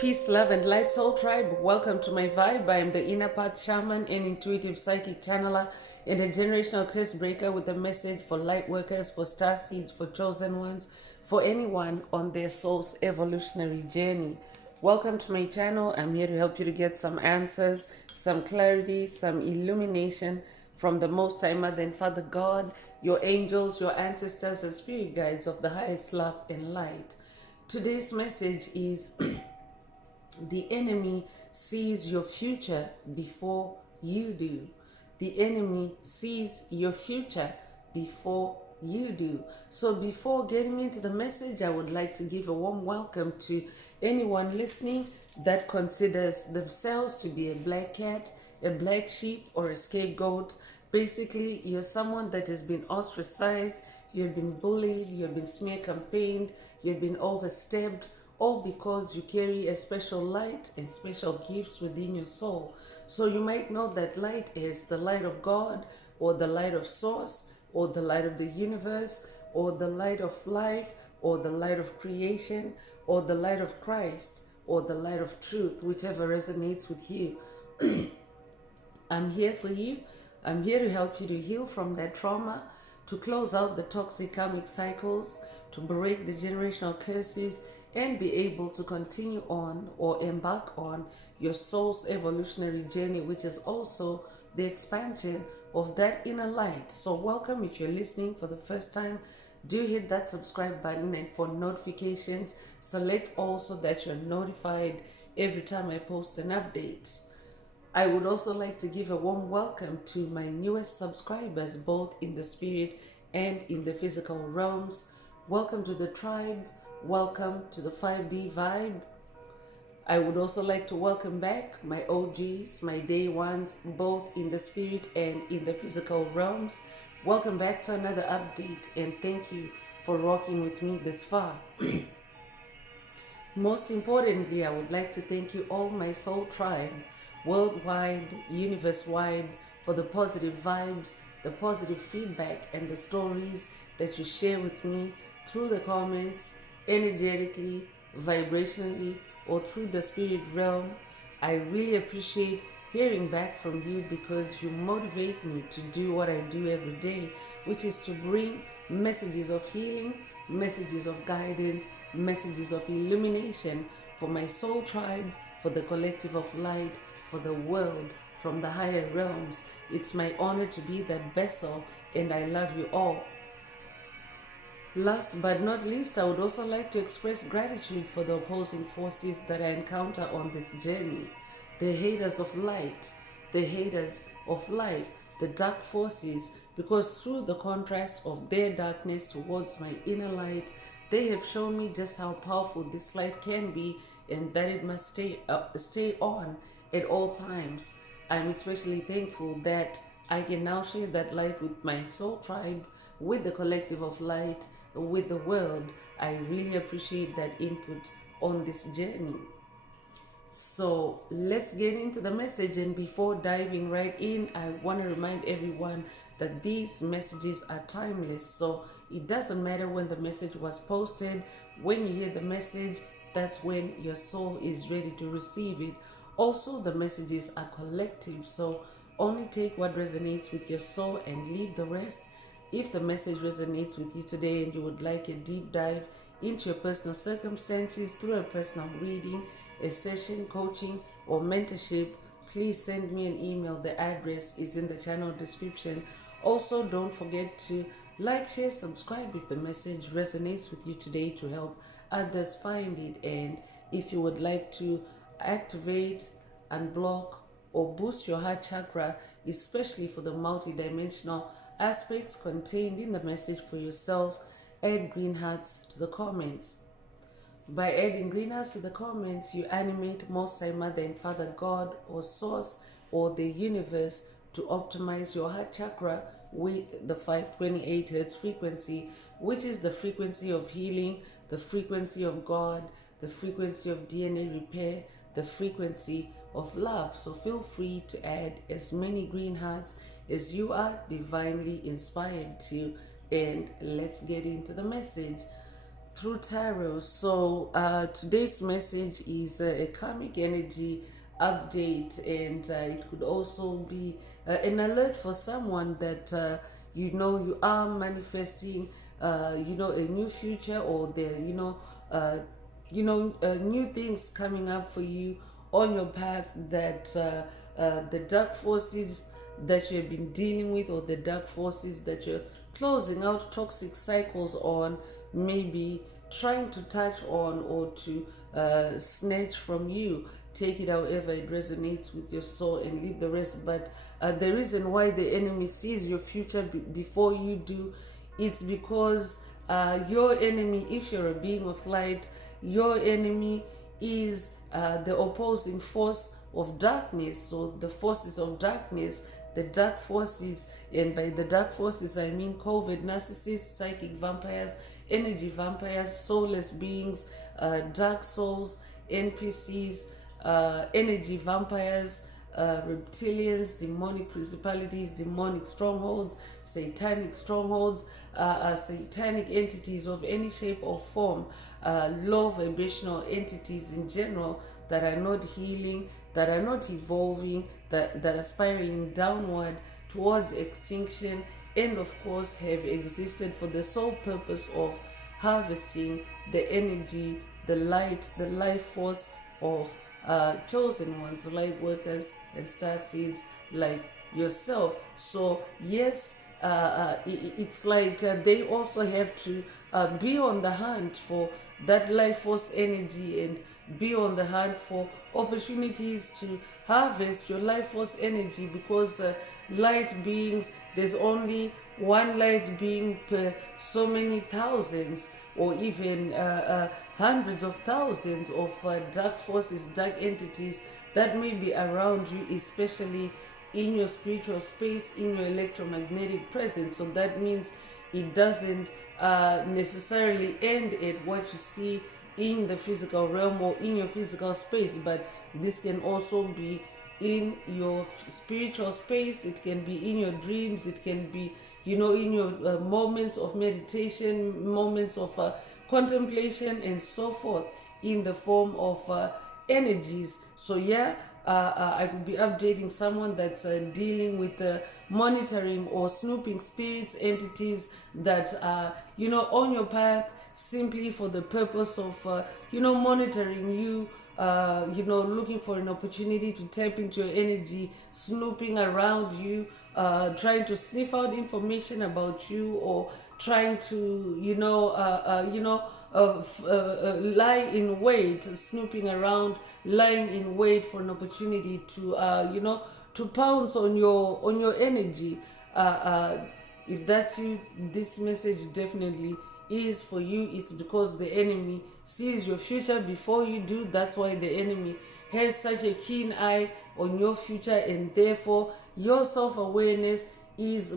Peace, love, and light, soul tribe. Welcome to my vibe. I am the inner path shaman and intuitive psychic channeler and a generational curse breaker with a message for light workers, for star seeds, for chosen ones, for anyone on their soul's evolutionary journey. Welcome to my channel. I'm here to help you to get some answers, some clarity, some illumination from the Most High Mother and Father God, your angels, your ancestors, and spirit guides of the highest love and light. Today's message is the enemy sees your future before you do. The enemy sees your future before you do. So before getting into the message, I would like to give a warm welcome to anyone listening that considers themselves to be a black cat, a black sheep, or a scapegoat. Basically, you're someone that has been ostracized, you've been bullied, you've been smear campaigned, you've been overstepped, all because you carry a special light and special gifts within your soul. So you might know that light is the light of God, or the light of source, or the light of the universe, or the light of life, or the light of creation, or the light of Christ, or the light of truth, whichever resonates with you. I'm here for you. I'm here to help you to heal from that trauma, to close out the toxic karmic cycles, to break the generational curses, and be able to continue on or embark on your soul's evolutionary journey, which is also the expansion of that inner light. So welcome. If you're listening for the first time, do hit that subscribe button, and for notifications, select all so that you're notified every time I post an update. I would also like to give a warm welcome to my newest subscribers, both in the spirit and in the physical realms. Welcome to the tribe. Welcome to the 5D vibe. I would also like to welcome back my OGs, my day ones, both in the spirit and in the physical realms. Welcome back to another update, and thank you for rocking with me this far. Most importantly, I would like to thank you all, my soul tribe, worldwide, universe-wide, for the positive vibes, the positive feedback, and the stories that you share with me through the comments, energetically, vibrationally, or through the spirit realm. I really appreciate hearing back from you, because you motivate me to do what I do every day, which is to bring messages of healing, messages of guidance, messages of illumination for my soul tribe, for the collective of light, for the world from the higher realms. It's my honor to be that vessel, and I love you all. Last but not least, I would also like to express gratitude for the opposing forces that I encounter on this journey. The haters of light, the haters of life, the dark forces, because through the contrast of their darkness towards my inner light, they have shown me just how powerful this light can be, and that it must stay on at all times. I'm especially thankful that I can now share that light with my soul tribe, with the collective of light, with the world. I really appreciate that input on this journey. So let's get into the message, and before diving right in, I want to remind everyone that these messages are timeless. So it doesn't matter when the message was posted. When you hear the message, that's when your soul is ready to receive it. Also, the messages are collective, so only take what resonates with your soul and leave the rest. If the message resonates with you today and you would like a deep dive into your personal circumstances through a personal reading, a session, coaching, or mentorship, please send me an email. The address is in the channel description. Also, don't forget to like, share, subscribe if the message resonates with you today, to help others find it. And if you would like to activate, unblock, or boost your heart chakra, especially for the multidimensional aspects contained in the message for yourself, add green hearts to the comments. By adding green hearts to the comments, you animate Most High Mother and Father God, or Source, or the universe, to optimize your heart chakra with the 528 Hz frequency, which is the frequency of healing, the frequency of God, the frequency of DNA repair, the frequency of love. So feel free to add as many green hearts as you are divinely inspired to, and let's get into the message. through tarot. So today's message is a karmic energy update, and it could also be an alert for someone that you are manifesting a new future, or new things coming up for you on your path, that the dark forces that you've been dealing with, or the dark forces that you're closing out toxic cycles on, maybe trying to touch on, or to snatch from you. Take it however it resonates with your soul and leave the rest. But the reason why the enemy sees your future before you do, it's because your enemy, if you're a being of light, your enemy is the opposing force of darkness. So the forces of darkness, the dark forces, and by the dark forces I mean COVID, narcissists, psychic vampires, energy vampires, soulless beings, dark souls, NPCs, energy vampires, reptilians, demonic principalities, demonic strongholds, satanic strongholds, satanic entities of any shape or form, low vibrational entities in general that are not healing, that are not evolving, that are spiraling downward towards extinction, and of course have existed for the sole purpose of harvesting the energy, the light, the life force of chosen ones, light workers and star seeds like yourself. So yes, it's like they also have to be on the hunt for that life force energy, and be on the hunt for opportunities to harvest your life force energy, because light beings, there's only one light being per so many thousands, or even hundreds of thousands of dark forces, dark entities that may be around you, especially in your spiritual space, in your electromagnetic presence. So that means it doesn't necessarily end at what you see in the physical realm or in your physical space, but this can also be in your spiritual space. It can be in your dreams. It can be, in your moments of meditation, moments of contemplation, and so forth, in the form of energies. So yeah, I could be updating someone that's dealing with monitoring or snooping spirits, entities that are, on your path, simply for the purpose of, monitoring you, looking for an opportunity to tap into your energy, snooping around you, trying to sniff out information about you, or trying to, lie in wait, snooping around, lying in wait for an opportunity to, to pounce on your energy. If that's you, this message definitely is for you. It's because the enemy sees your future before you do. That's why the enemy has such a keen eye on your future, and therefore your self-awareness is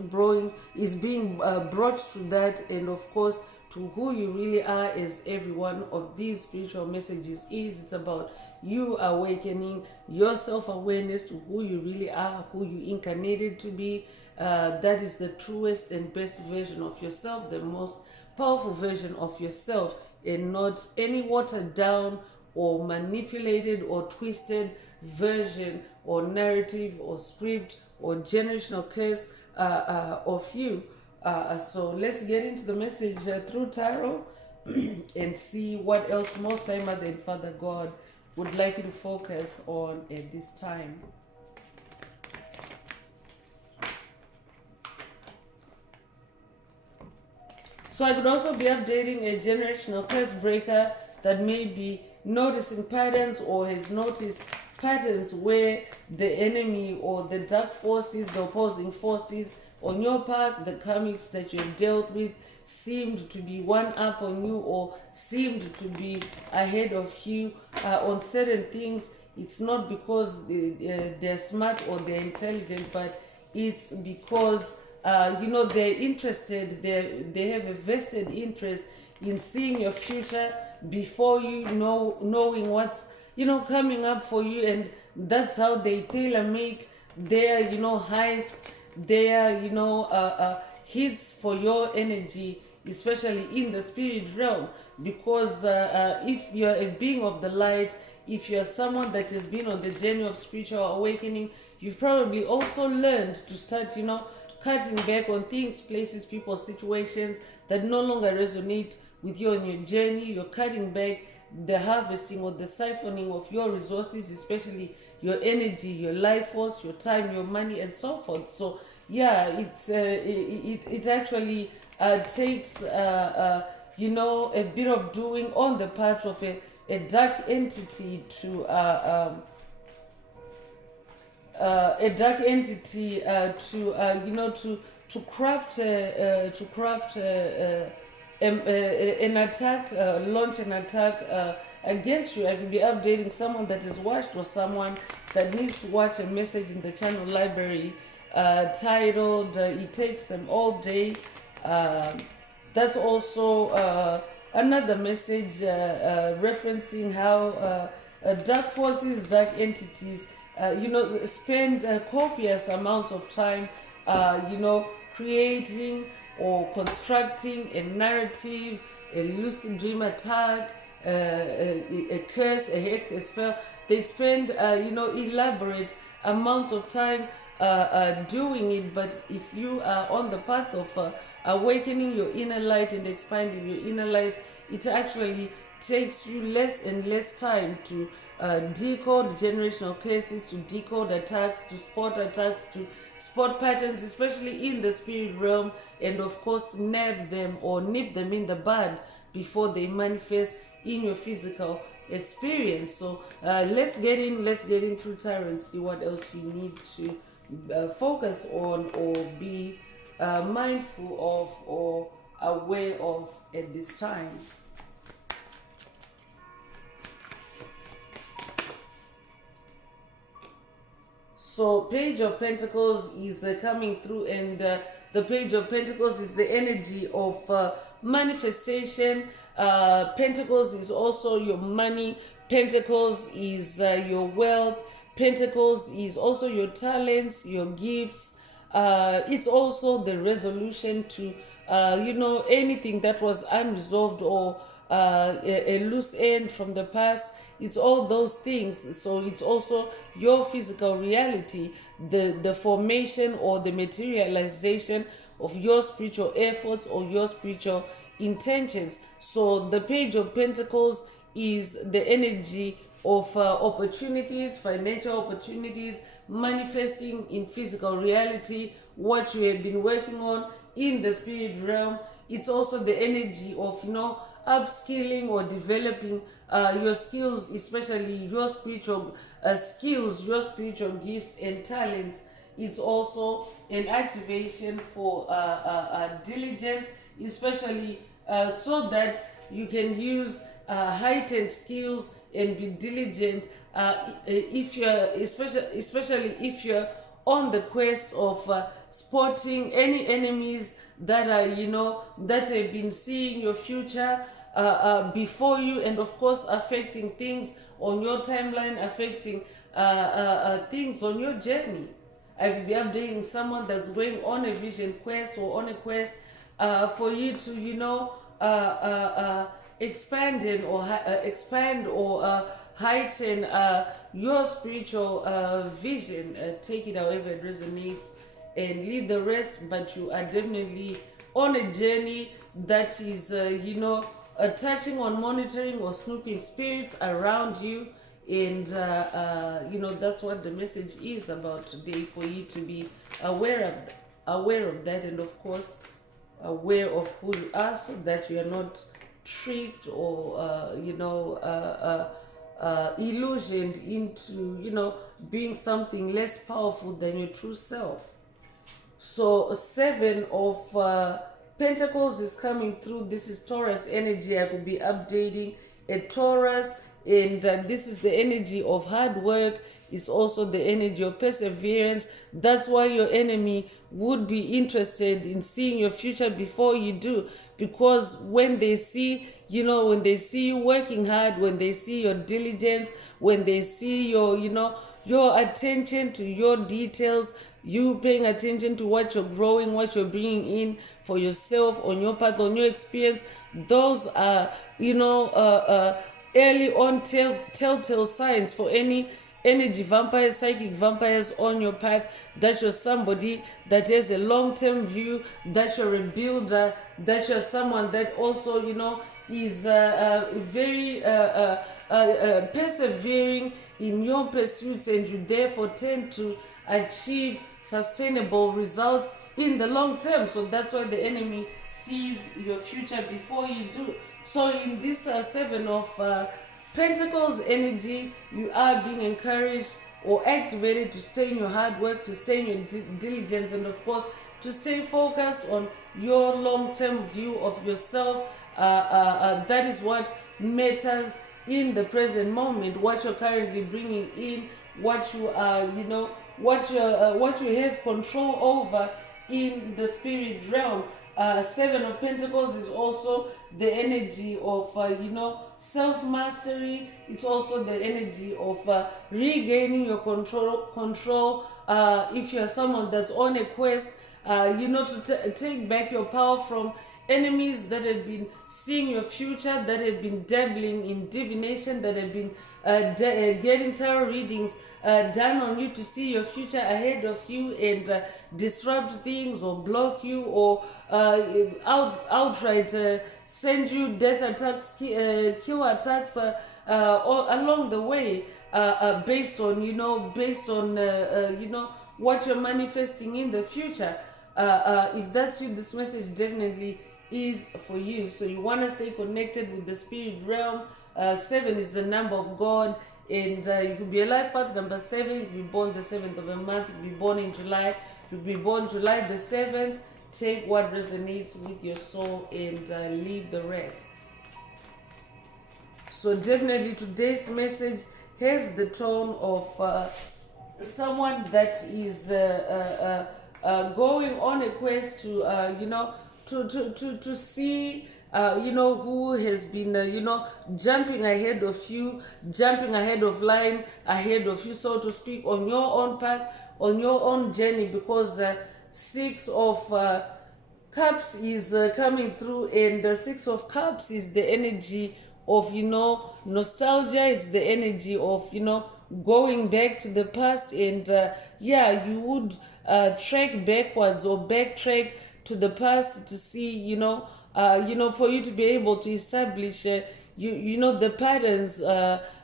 being brought to that, and of course to who you really are, as every one of these spiritual messages is. It's about you awakening your self-awareness to who you really are, who you incarnated to be. That is the truest and best version of yourself, the most powerful version of yourself, and not any watered down or manipulated or twisted version or narrative or script or generational curse of you. So let's get into the message through tarot and see what else Most High Mother and Father God would like you to focus on at this time. So I could also be updating a generational curse breaker that may be noticing patterns, or has noticed patterns where the enemy or the dark forces, the opposing forces on your path, the karmics that you have dealt with, seemed to be one up on you, or seemed to be ahead of you on certain things. It's not because they're smart or they're intelligent, but it's because they're interested, they have a vested interest in seeing your future before you, knowing what's coming up for you, and that's how they tailor make their heists, their hits for your energy especially in the spirit realm, because if you're a being of the light, if you're someone that has been on the journey of spiritual awakening, you've probably also learned to start, cutting back on things, places, people, situations that no longer resonate with you on your journey. You're cutting back the harvesting or the siphoning of your resources, especially your energy, your life force, your time, your money, and so forth. So yeah, it actually takes a bit of doing on the part of a dark entity to to craft an attack, launch an attack against you. I could be updating someone that is watched, or someone that needs to watch a message in the channel library titled "It Takes Them All Day." That's also another message referencing how dark forces, dark entities, spend copious amounts of time, creating or constructing a narrative, a lucid dream attack, a curse, a hex, a spell. They spend, elaborate amounts of time doing it. But if you are on the path of awakening your inner light and expanding your inner light, it actually takes you less and less time to decode generational cases, to decode attacks, to spot patterns, especially in the spirit realm, and of course nab them or nip them in the bud before they manifest in your physical experience. So let's get in through tarot and see what else you need to focus on or be mindful of or aware of at this time. So Page of Pentacles is coming through, and the Page of Pentacles is the energy of manifestation. Pentacles is also your money. Pentacles is your wealth. Pentacles is also your talents, your gifts. It's also the resolution to, anything that was unresolved or a loose end from the past. It's all those things. So it's also your physical reality, the formation or the materialization of your spiritual efforts or your spiritual intentions. So the Page of Pentacles is the energy of opportunities, financial opportunities, manifesting in physical reality what you have been working on in the spirit realm. It's also the energy of upskilling or developing your skills, especially your spiritual skills, your spiritual gifts and talents. It's also an activation for diligence, especially so that you can use heightened skills and be diligent if you're especially if you're on the quest of spotting any enemies that are that have been seeing your future before you, and of course affecting things on your timeline, affecting things on your journey. I will be updating someone that's going on a vision quest or on a quest for you to expand or heighten your spiritual vision. Take it however it resonates and leave the rest, but you are definitely on a journey that is touching on monitoring or snooping spirits around you, and that's what the message is about today, for you to be aware of that, and of course aware of who you are, so that you are not tricked or illusioned into being something less powerful than your true self. So 7 of Pentacles is coming through. This is Taurus energy. I could be updating a Taurus, and this is the energy of hard work. It's also the energy of perseverance. That's why your enemy would be interested in seeing your future before you do, because when they see you working hard, when they see your diligence, when they see your your attention to your details, you paying attention to what you're growing, what you're bringing in for yourself on your path, on your experience. Those are, early on telltale signs for any energy vampires, psychic vampires on your path, that you're somebody that has a long-term view, that you're a builder, that you're someone that also, is very persevering in your pursuits, and you therefore tend to achieve sustainable results in the long term. So that's why the enemy sees your future before you do. So in this Seven of Pentacles energy, you are being encouraged or activated to stay in your hard work, to stay in your diligence, and of course to stay focused on your long-term view of yourself. That is what matters in the present moment. What you're currently bringing in, what you are, what you have control over in the spirit realm. Seven of Pentacles is also the energy of self-mastery. It's also the energy of regaining your control. If you're someone that's on a quest, to take back your power from enemies that have been seeing your future, that have been dabbling in divination, that have been getting tarot readings done on you to see your future ahead of you and disrupt things or block you or outright send you death attacks, kill attacks along the way, based on what you're manifesting in the future. If that's you, this message definitely is for you. So you want to stay connected with the spirit realm. 7 is the number of God, and you could be a life path number 7. You could be born the 7th of a month. You could be born in July. You could be born July the 7th. Take what resonates with your soul and leave the rest. So definitely today's message has the tone of someone that is going on a quest to see who has been jumping ahead of you, jumping ahead of line, ahead of you, so to speak, on your own path, on your own journey, because 6 of Cups is coming through, and 6 of Cups is the energy of nostalgia. It's the energy of going back to the past, and you would track backwards or backtrack to the past to see for you to be able to establish the patterns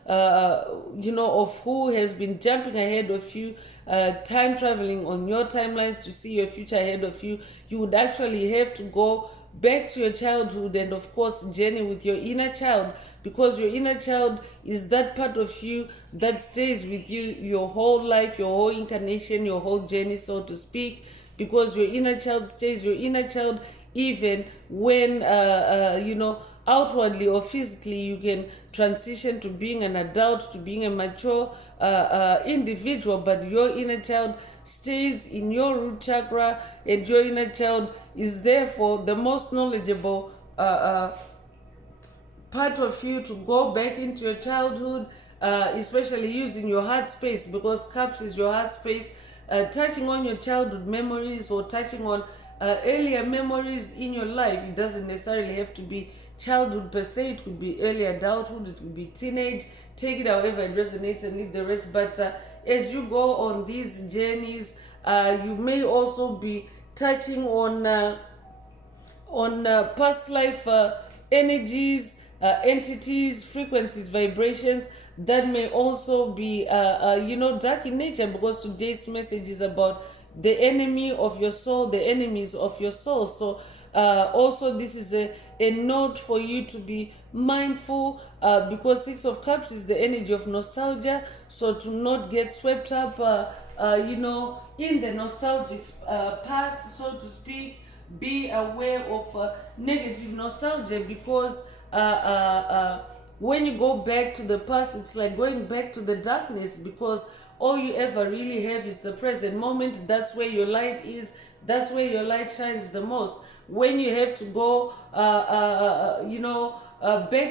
of who has been jumping ahead of you, time traveling on your timelines to see your future ahead of you. You would actually have to go back to your childhood and of course journey with your inner child, because your inner child is that part of you that stays with you your whole life, your whole incarnation, your whole journey, so to speak, because your inner child stays your inner child even when outwardly or physically you can transition to being an adult, to being a mature individual, but your inner child stays in your root chakra, and your inner child is therefore the most knowledgeable part of you to go back into your childhood, especially using your heart space, because Cups is your heart space, touching on your childhood memories or touching on earlier memories in your life. It doesn't necessarily have to be childhood per se. It could be early adulthood, it could be teenage. Take it however it resonates and leave the rest. But as you go on these journeys, you may also be touching on past life energies, entities, frequencies, vibrations that may also be dark in nature, because today's message is about the enemy of your soul, the enemies of your soul. So also this is a note for you to be mindful, because 6 of Cups is the energy of nostalgia, so to not get swept up in the nostalgic past, so to speak. Be aware of negative nostalgia, because when you go back to the past, it's like going back to the darkness, because all you ever really have is the present moment. That's where your light is. That's where your light shines the most. When you have to go, back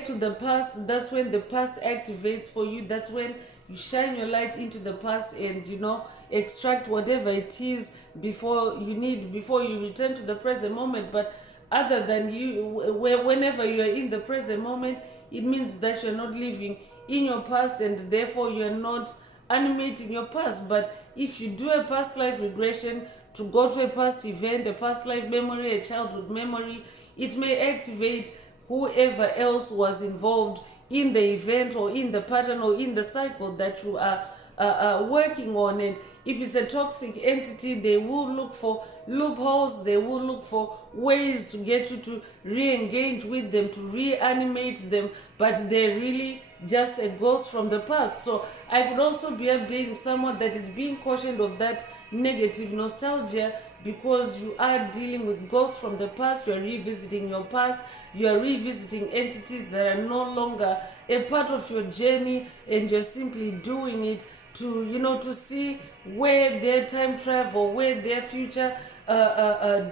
to the past, that's when the past activates for you. That's when you shine your light into the past and, you know, extract whatever it is before you return to the present moment. But other than you, whenever you are in the present moment, it means that you're not living in your past, and therefore you're not animating your past. But if you do a past life regression, to go to a past event, a past life memory, a childhood memory, it may activate whoever else was involved in the event or in the pattern or in the cycle that you are working on. And if it's a toxic entity, they will look for loopholes, they will look for ways to get you to re-engage with them, to reanimate them, but they're really just a ghost from the past. So I could also be updating someone that is being cautioned of that negative nostalgia, because you are dealing with ghosts from the past. You are revisiting your past, you are revisiting entities that are no longer a part of your journey, and you're simply doing it to, you know, to see where their time travel, where their future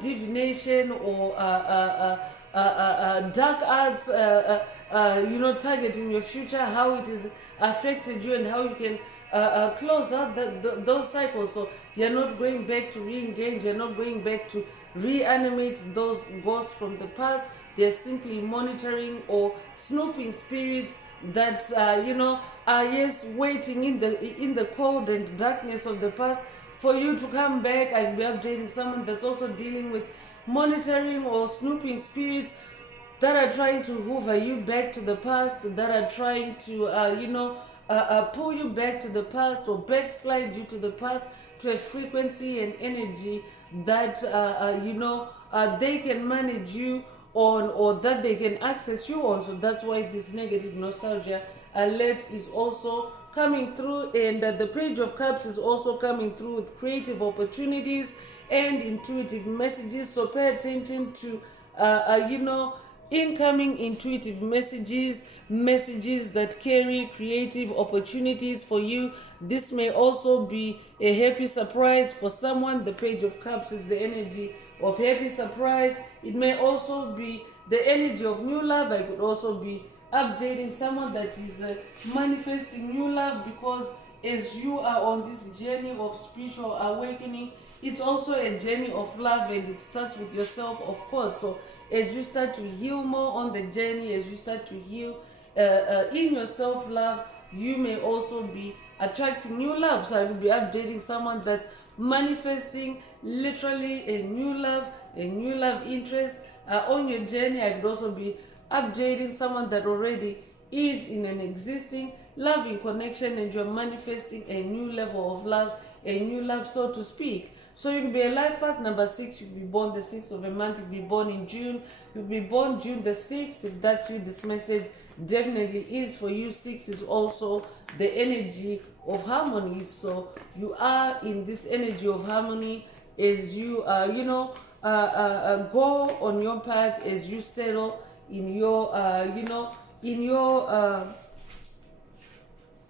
divination or dark arts, you know, targeting your future, how it is affected you, and how you can close out those cycles. So you're not going back to re-engage, you're not going back to reanimate those ghosts from the past. They're simply monitoring or snooping spirits that, you know, are, yes, waiting in the cold and darkness of the past for you to come back. I'll be updating someone that's also dealing with monitoring or snooping spirits that are trying to hoover you back to the past, that are trying to, you know, pull you back to the past or backslide you to the past, to a frequency and energy that, you know, they can manage you on, or that they can access you on. So that's why this negative nostalgia alert is also coming through, and the Page of Cups is also coming through with creative opportunities and intuitive messages. So pay attention to, you know, incoming intuitive messages that carry creative opportunities for you. This may also be a happy surprise for someone. The Page of Cups is the energy of happy surprise. It may also be the energy of new love. I could also be updating someone that is manifesting new love, because as you are on this journey of spiritual awakening, it's also a journey of love, and it starts with yourself, of course. So as you start to heal more on the journey, as you start to heal in your self-love, you may also be attracting new love. So I will be updating someone that's manifesting literally a new love interest on your journey. I could also be updating someone that already is in an existing loving connection, and you're manifesting a new level of love, a new love, so to speak. So you'll be a life path number 6. You'll be born the 6th of a month. You'll be born in June. You'll be born June the 6th. If that's you, this message definitely is for you. 6 is also the energy of harmony. So you are in this energy of harmony as you, you know, go on your path, as you settle in your, you know, in your,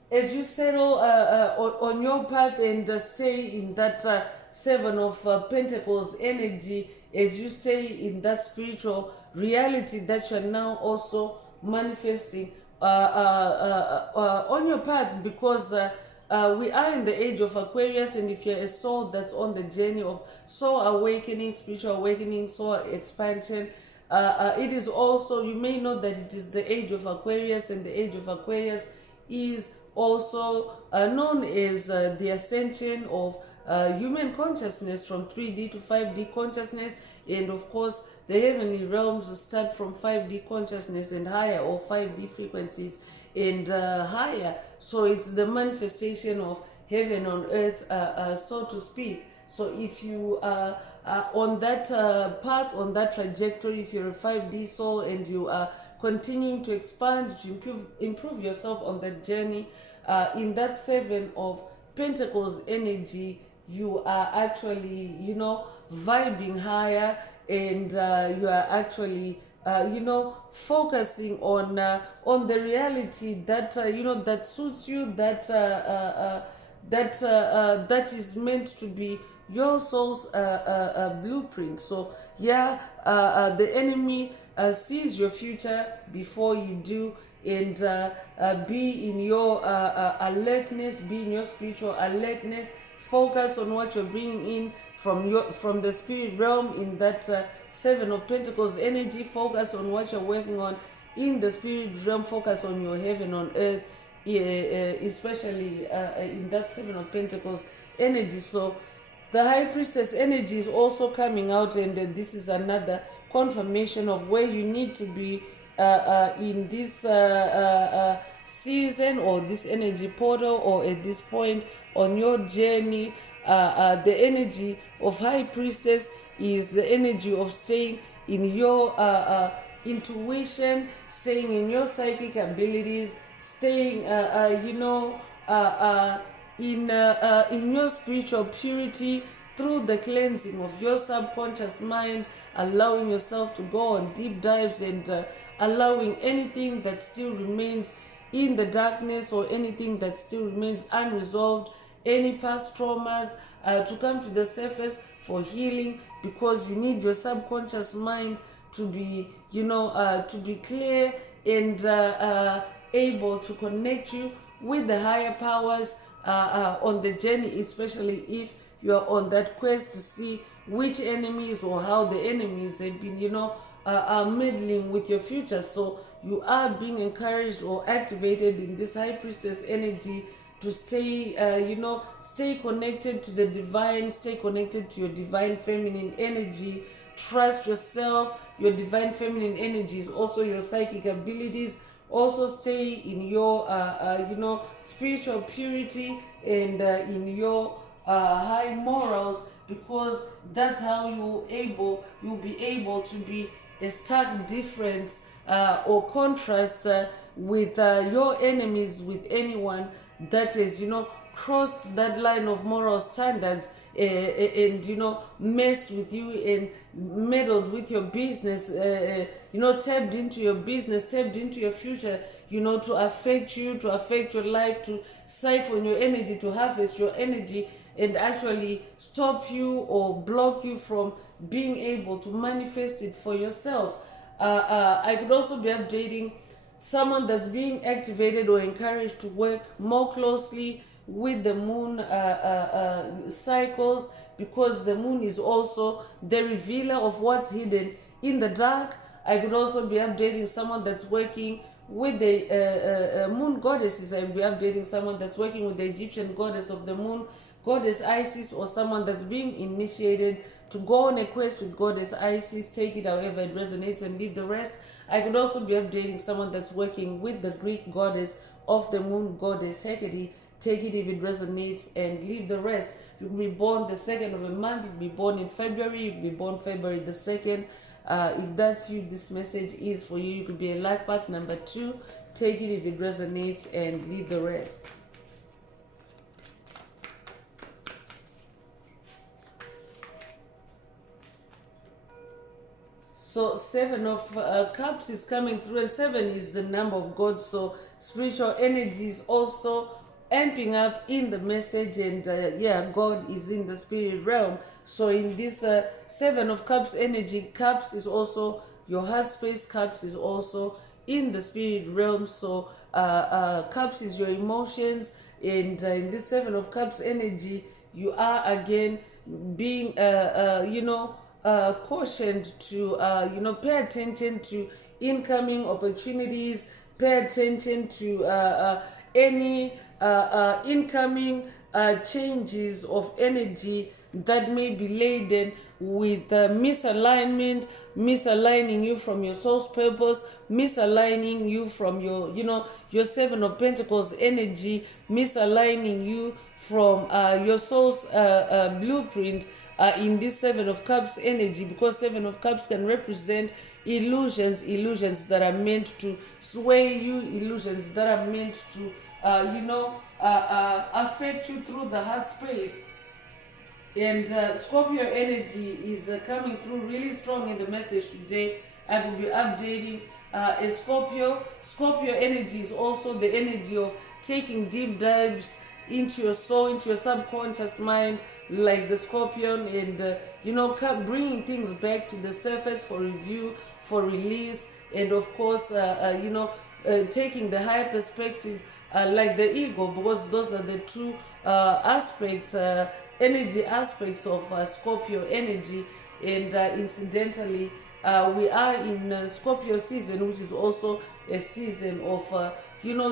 as you settle on your path and stay in that 7 of Pentacles energy, as you stay in that spiritual reality that you're now also manifesting on your path, because we are in the age of Aquarius, and if you're a soul that's on the journey of soul awakening, spiritual awakening, soul expansion, it is also, you may know that it is the age of Aquarius, and the age of Aquarius is also known as the ascension of human consciousness from 3D to 5D consciousness. And of course, the heavenly realms start from 5D consciousness and higher, or 5D frequencies and higher. So it's the manifestation of heaven on earth, so to speak. So if you are on that path, on that trajectory, if you're a 5D soul and you are continuing to expand, to improve yourself on that journey, in that 7 of Pentacles energy, you are actually, you know, vibing higher, and you are actually, you know, focusing on the reality that, you know, that suits you, that that is meant to be your soul's blueprint. So yeah, the enemy sees your future before you do, and be in your alertness, be in your spiritual alertness. Focus on what you're bringing in from the spirit realm in that Seven of Pentacles energy. Focus on what you're working on in the spirit realm. Focus on your heaven on earth, especially in that Seven of Pentacles energy. So the High Priestess energy is also coming out, and this is another confirmation of where you need to be in this season, or this energy portal, or at this point on your journey. The energy of High Priestess is the energy of staying in your intuition, staying in your psychic abilities, staying, in your spiritual purity through the cleansing of your subconscious mind, allowing yourself to go on deep dives, and allowing anything that still remains in the darkness, or anything that still remains unresolved, any past traumas, to come to the surface for healing, because you need your subconscious mind to be, to be clear and able to connect you with the higher powers on the journey, especially if you are on that quest to see which enemies or how the enemies have been, meddling with your future. So you are being encouraged or activated in this High Priestess energy to stay, stay connected to the divine, stay connected to your divine feminine energy. Trust yourself. Your divine feminine energy is also your psychic abilities. Also stay in your, spiritual purity, and in your high morals, because that's how you'll be able to be a stark difference or contrast with your enemies, with anyone that is, crossed that line of moral standards, and messed with you and meddled with your business, tapped into your business, tapped into your future, to affect you, to affect your life, to siphon your energy, to harvest your energy, and actually stop you or block you from being able to manifest it for yourself. I could also be updating someone that's being activated or encouraged to work more closely with the moon cycles, because the moon is also the revealer of what's hidden in the dark. I could also be updating someone that's working with the moon goddesses. I'll be updating someone that's working with the Egyptian goddess of the moon, goddess Isis, or someone that's being initiated to go on a quest with goddess Isis. Take it however it resonates and leave the rest. I could also be updating someone that's working with the Greek goddess of the moon, goddess Hecate. Take it if it resonates and leave the rest. You can be born the 2nd of a month, you can be born in February, you can be born February the 2nd. If that's you, this message is for you. You could be a life path number 2. Take it if it resonates and leave the rest. So 7 of Cups is coming through, and 7 is the number of God. So spiritual energy is also amping up in the message, and God is in the spirit realm. So in this 7 of Cups energy, Cups is also your heart space. Cups is also in the spirit realm. So Cups is your emotions, and in this 7 of Cups energy, you are again being cautioned to pay attention to incoming opportunities, pay attention to any incoming changes of energy that may be laden with misalignment, misaligning you from your soul's purpose, misaligning you from your 7 of Pentacles energy, misaligning you from your soul's blueprint in this 7 of Cups energy, because 7 of Cups can represent illusions that are meant to sway you, illusions that are meant to affect you through the heart space. And Scorpio energy is coming through really strong in the message today. I will be updating a Scorpio. Scorpio energy is also the energy of taking deep dives into your soul, into your subconscious mind, like the Scorpion, and bringing things back to the surface for review, for release, and of course, taking the higher perspective, like the ego, because those are the two aspects, energy aspects of Scorpio energy. And incidentally, we are in Scorpio season, which is also a season of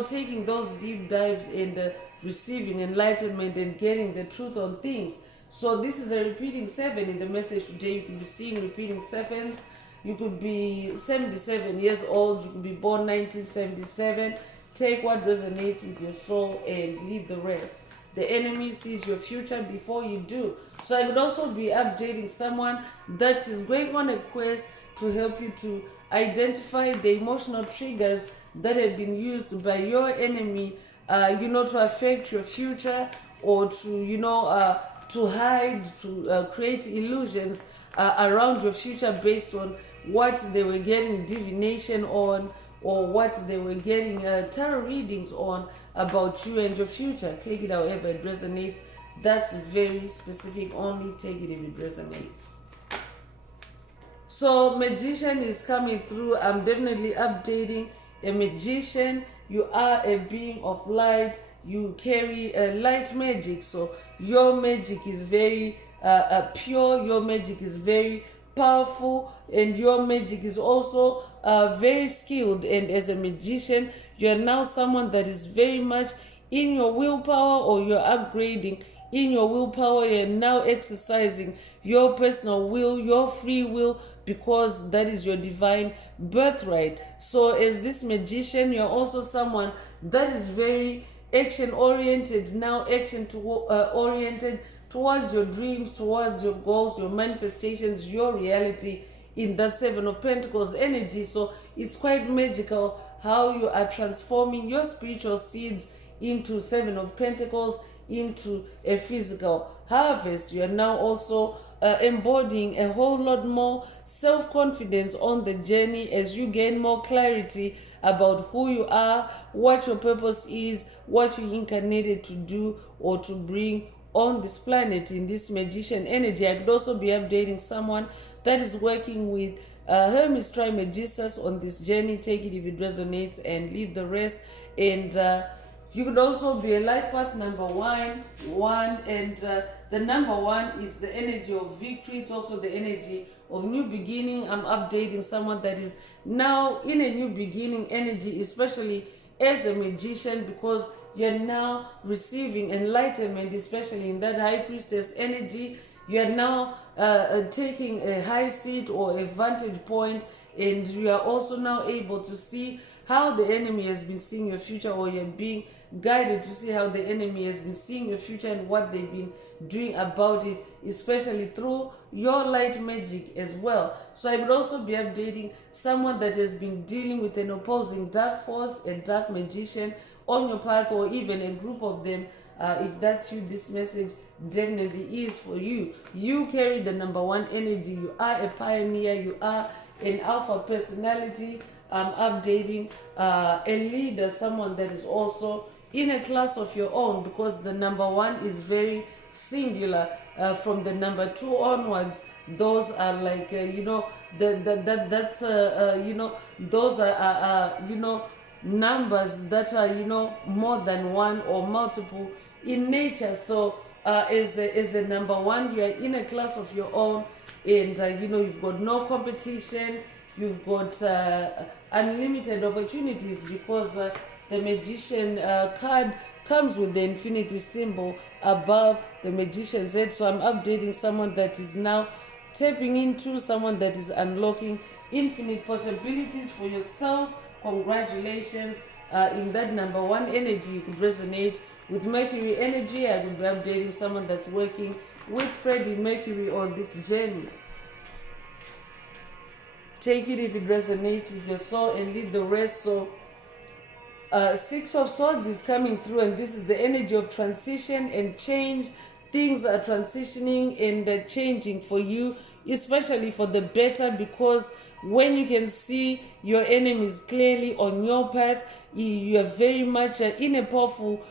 taking those deep dives and receiving enlightenment and getting the truth on things. So this is a repeating seven in the message today. You could be seeing repeating sevens. You could be 77 years old. You could be born 1977. Take what resonates with your soul and leave the rest. The enemy sees your future before you do. So I could also be updating someone that is going on a quest to help you to identify the emotional triggers that have been used by your enemy, to affect your future, or to hide, to create illusions around your future based on what they were getting divination on, or what they were getting tarot readings on about you and your future. Take it however it resonates. That's very specific. Only take it if it resonates. So magician is coming through. I'm definitely updating a magician. You are a being of light. You carry a light magic. So your magic is very pure. Your magic is very powerful, and your magic is also very skilled. And as a magician, you are now someone that is very much in your willpower, or you're upgrading in your willpower. You're now exercising your personal will, your free will, because that is your divine birthright. So as this magician, you're also someone that is very action oriented, now action oriented towards your dreams, towards your goals, your manifestations, your reality in that Seven of Pentacles energy. So it's quite magical how you are transforming your spiritual seeds into Seven of Pentacles, into a physical harvest. You are now also embodying a whole lot more self-confidence on the journey as you gain more clarity about who you are, what your purpose is, what you incarnated to do or to bring on this planet in this magician energy. I could also be updating someone that is working with Hermes Trismegistus on this journey. Take it if it resonates and leave the rest. And you could also be a life path number one, and the number one is the energy of victory. It's also the energy of new beginning. I'm updating someone that is now in a new beginning energy, especially as a magician, because you're now receiving enlightenment, especially in that high priestess energy. You're now taking a high seat or a vantage point, and you are also now able to see how the enemy has been seeing your future, or you're being guided to see how the enemy has been seeing your future and what they've been doing about it, especially through your light magic as well. So I would also be updating someone that has been dealing with an opposing dark force, a dark magician on your path, or even a group of them. If that's you, this message definitely is for you. You carry the number one energy. You are a pioneer. You are an alpha personality. I'm updating a leader, someone that is also in a class of your own, because the number one is very singular. From the number two onwards, those are like those are numbers that are more than one or multiple in nature. So as a number one, you are in a class of your own, and you've got no competition. You've got unlimited opportunities, because the magician card comes with the infinity symbol above the magician's head. So I'm updating someone that is now tapping into, someone that is unlocking infinite possibilities for yourself. Congratulations. In that number one energy, you could resonate with Mercury energy. I will be updating someone that's working with Freddie Mercury on this journey. Take it if it resonates with your soul and leave the rest. So Six of Swords is coming through, and this is the energy of transition and change. Things are transitioning and changing for you, especially for the better, because when you can see your enemies clearly on your path, you are very much in a powerful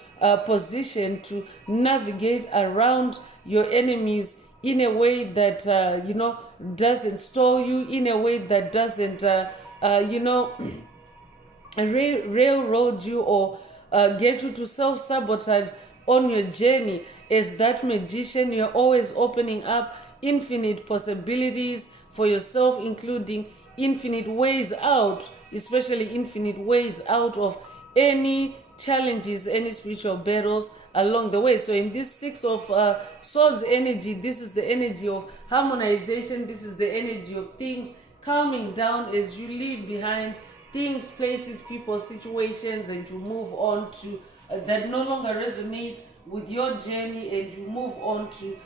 position to navigate around your enemies in a way that doesn't stall you, in a way that doesn't railroad you or get you to self-sabotage on your journey. As that magician, you're always opening up infinite possibilities for yourself, including infinite ways out, especially infinite ways out of any challenges, any spiritual battles along the way. So in this six of swords energy, this is the energy of harmonization. This is the energy of things calming down as you leave behind things, places, people, situations, and you move on to that no longer resonate with your journey, and you move on to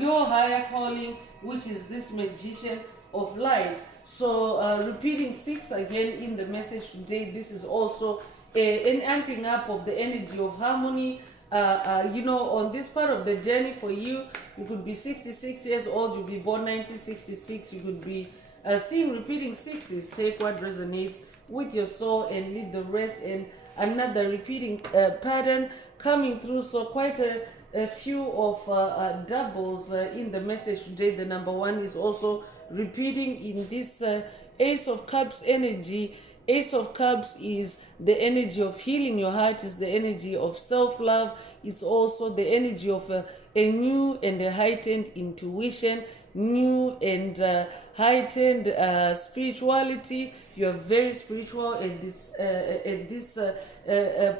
your higher calling, which is this magician of light. So repeating six again in the message today, this is also an amping up of the energy of harmony. On this part of the journey for you, you could be 66 years old, you'll be born 1966, you could be seeing repeating sixes. Take what resonates with your soul and leave the rest. And another repeating pattern coming through. So quite a few of doubles in the message today. The number one is also repeating in this Ace of Cups energy. Ace of Cups is the energy of healing your heart, is the energy of self-love. It's also the energy of a new and a heightened intuition, new and heightened spirituality. You are very spiritual at this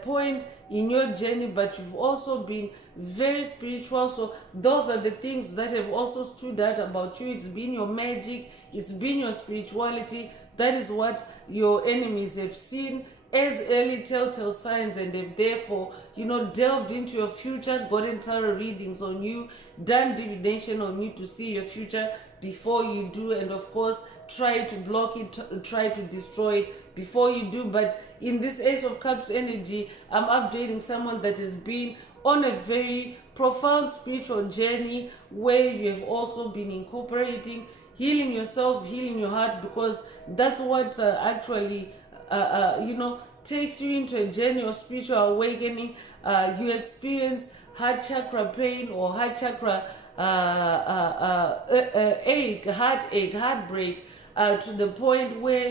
point in your journey, but you've also been very spiritual. So those are the things that have also stood out about you. It's been your magic, it's been your spirituality. That is what your enemies have seen as early telltale signs, and they've therefore, delved into your future, gotten tarot readings on you, done divination on you to see your future before you do, and of course try to block it, try to destroy it before you do. But in this Ace of Cups energy, I'm updating someone that has been on a very profound spiritual journey where you have also been incorporating healing yourself, healing your heart, because that's what actually takes you into a journey of spiritual awakening. You experience heart chakra pain or heart chakra heartache, heartbreak, to the point where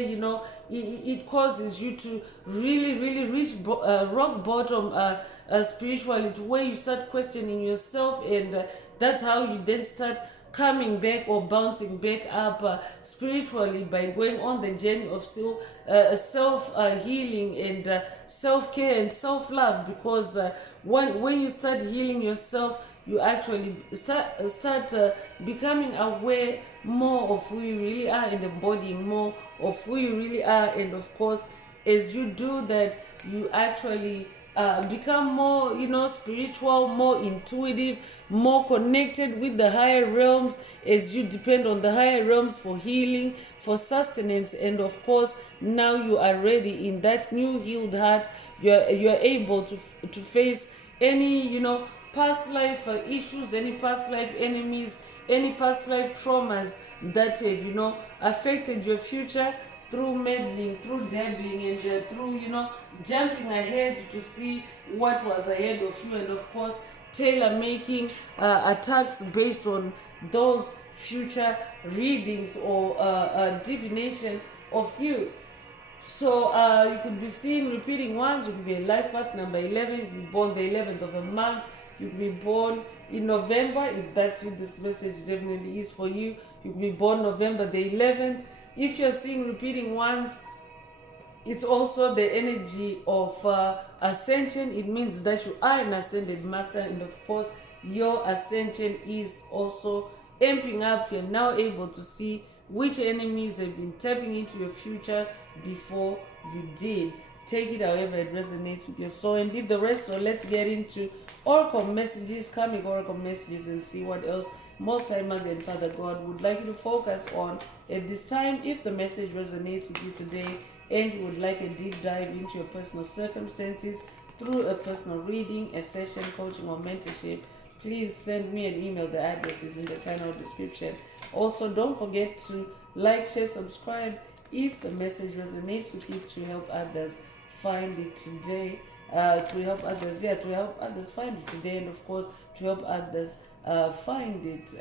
it causes you to really reach rock bottom spiritually, to where you start questioning yourself, and that's how you then start coming back or bouncing back up spiritually, by going on the journey of self-healing and self-care and self-love. Because when you start healing yourself, you actually start becoming aware more of who you really are and embodying more of who you really are. And of course, as you do that, you actually become more, spiritual, more intuitive, more connected with the higher realms, as you depend on the higher realms for healing, for sustenance. And of course, now you are ready in that new healed heart. You're able to face any, past life issues, any past life enemies, any past life traumas that have, affected your future, through meddling, through dabbling, and through, jumping ahead to see what was ahead of you. And of course, tailor making attacks based on those future readings or divination of you. So you could be seeing repeating ones. You could be a life path number 11. You could be born the 11th of a month. You could be born in November. If that's what this message definitely is for you, you could be born November the 11th. If you're seeing repeating ones, it's also the energy of ascension. It means that you are an ascended master, and of course, your ascension is also amping up. You're now able to see which enemies have been tapping into your future before you did. Take it however it resonates with your soul and leave the rest. So let's get into oracle messages, karmic oracle messages, and see what else Most High Mother and Father God would like you to focus on at this time. If the message resonates with you today and you would like a deep dive into your personal circumstances through a personal reading, a session, coaching, or mentorship, please send me an email. The address is in the channel description. Also, don't forget to like, share, subscribe if the message resonates with you, to help others find it today. To help others find it today, and of course to help others find it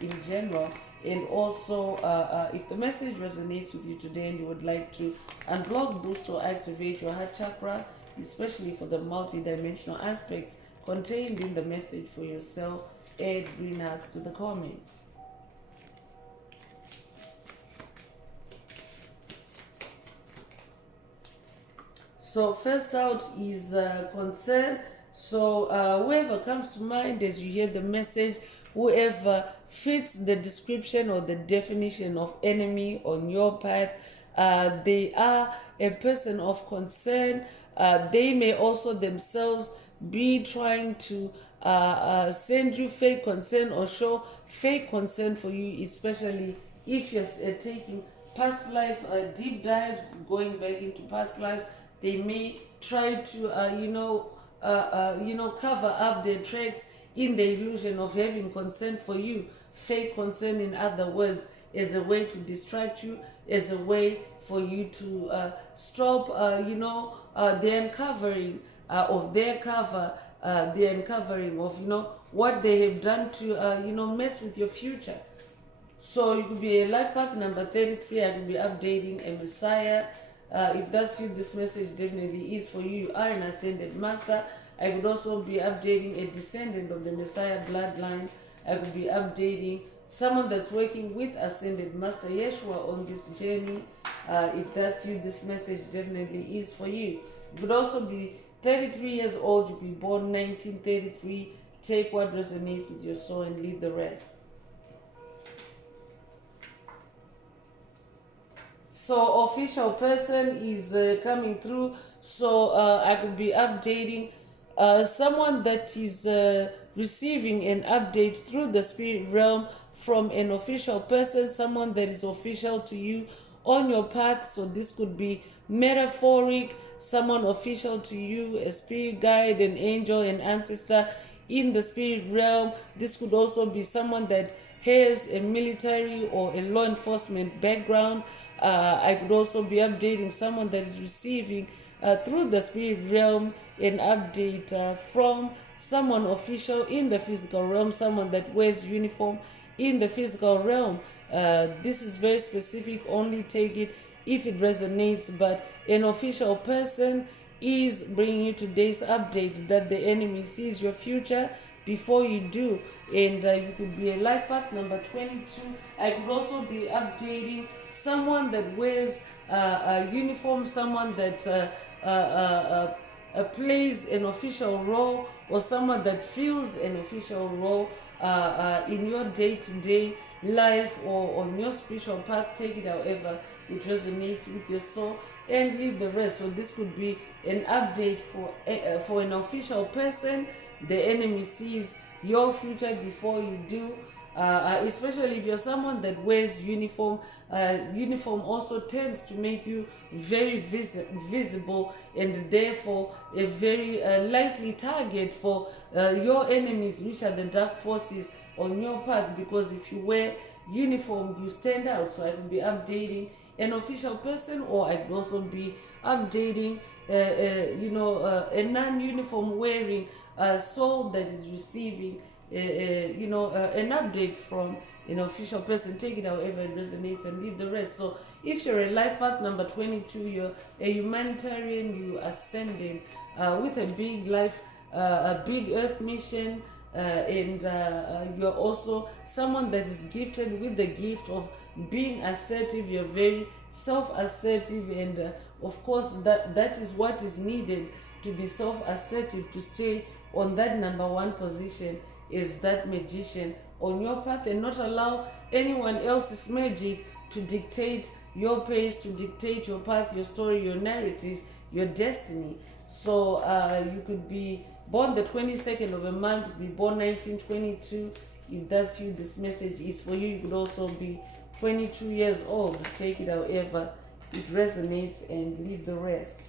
in general And also, if the message resonates with you today and you would like to unblock, boost, or activate your heart chakra, especially for the multi-dimensional aspects contained in the message for yourself, add green hearts to the comments. So first out is concern. So whoever comes to mind as you hear the message, whoever fits the description or the definition of enemy on your path, they are a person of concern. They may also themselves be trying to send you fake concern or show fake concern for you, especially if you're taking past life deep dives, going back into past lives. They may try to cover up their tracks in the illusion of having consent for you. Fake consent, in other words, as a way to distract you, as a way for you to stop the uncovering of their cover, the uncovering of what they have done to mess with your future. So you could be a life path number 33. I could be updating a Messiah. If that's you, this message definitely is for you. You are an ascended master. I could also be updating a descendant of the Messiah bloodline. I could be updating someone that's working with ascended master Yeshua on this journey. If that's you, this message definitely is for you. You could also be 33 years old. You could be born 1933. Take what resonates with your soul and leave the rest. So official person is coming through. So I could be updating someone that is receiving an update through the spirit realm from an official person, someone that is official to you on your path. So this could be metaphoric, someone official to you, a spirit guide, an angel, an ancestor in the spirit realm. This could also be someone that has a military or a law enforcement background. I could also be updating someone that is receiving through the spirit realm an update from someone official in the physical realm, someone that wears uniform in the physical realm. This is very specific, only take it if it resonates, but an official person is bringing you today's update that the enemy sees your future before you do. And you could be a life path number 22. I could also be updating someone that wears a uniform, someone that plays an official role, or someone that fills an official role in your day-to-day life or on your spiritual path. Take it however it resonates with your soul and leave the rest. So this could be an update for an official person. The enemy sees your future before you do. Especially if you're someone that wears uniform. Uniform also tends to make you very visible, and therefore a very likely target for your enemies, which are the dark forces on your path, because if you wear uniform you stand out. So I could be updating an official person, or I could also be updating a non-uniform wearing soul that is receiving an update from an official person. Take it however it resonates and leave the rest. So if you're a life path number 22, you're a humanitarian, you ascending with a big life, a big earth mission, and you're also someone that is gifted with the gift of being assertive. You're very self-assertive, and of course that is what is needed to be self-assertive, to stay on that number one position is that magician on your path, and not allow anyone else's magic to dictate your pace, to dictate your path, your story, your narrative, your destiny. So you could be born the 22nd of a month, be born 1922. If that's you, this message is for you. You could also be 22 years old. Take it however it resonates and leave the rest.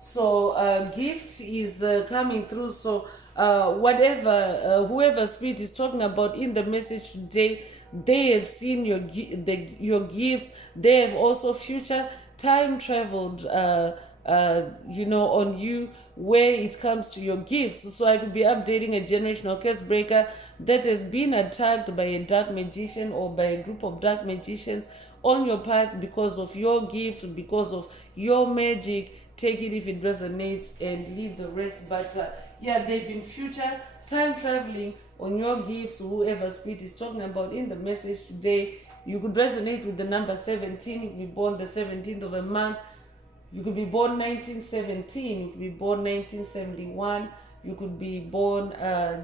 So gift is coming through. So whoever spirit is talking about in the message today, they have seen your gifts. They have also future time traveled on you where it comes to your gifts. So I could be updating a generational curse breaker that has been attacked by a dark magician or by a group of dark magicians on your path because of your gift, because of your magic. Take it if it resonates and leave the rest. But they've been future time traveling on your gifts, whoever spirit is talking about in the message today. You could resonate with the number 17. You could be born the 17th of a month. You could be born 1917. You could be born 1971. You could be born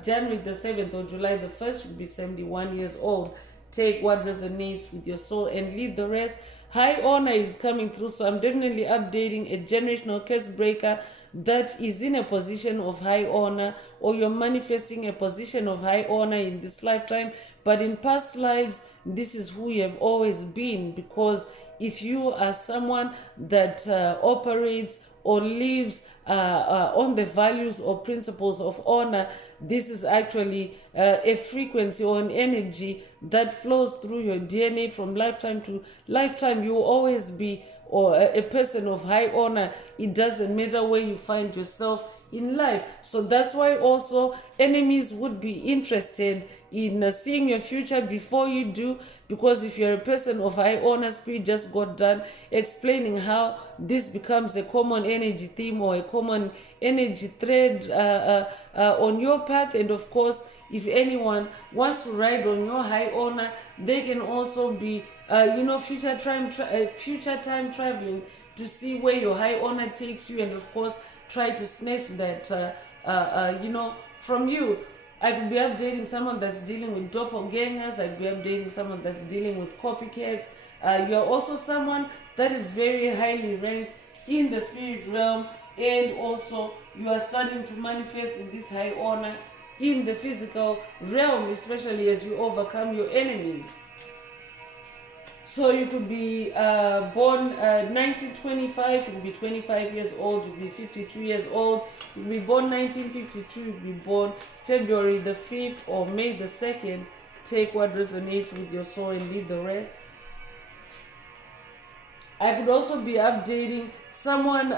January the 7th or July the 1st. You could be 71 years old. Take what resonates with your soul and leave the rest. High honor is coming through, so I'm definitely updating a generational curse breaker that is in a position of high honor, or you're manifesting a position of high honor in this lifetime, but in past lives this is who you have always been. Because if you are someone that operates or lives on the values or principles of honor, this is actually a frequency or an energy that flows through your DNA from lifetime to lifetime. You will always be a person of high honor. It doesn't matter where you find yourself in life. So that's why also enemies would be interested in seeing your future before you do, because if you're a person of high honor, spirit just got done explaining how this becomes a common energy theme or a common energy thread on your path. And of course, if anyone wants to ride on your high honor, they can also be future time traveling to see where your high honor takes you, and of course try to snatch that from you. I could be updating someone that's dealing with doppelgangers. I could be updating someone that's dealing with copycats. You're also someone that is very highly ranked in the spirit realm, and also you are starting to manifest in this high honor in the physical realm, especially as you overcome your enemies. So you could be born 1925, you could be 25 years old, you could be 52 years old, you could be born 1952, you could be born February the 5th or May the 2nd. Take what resonates with your soul and leave the rest. I could also be updating someone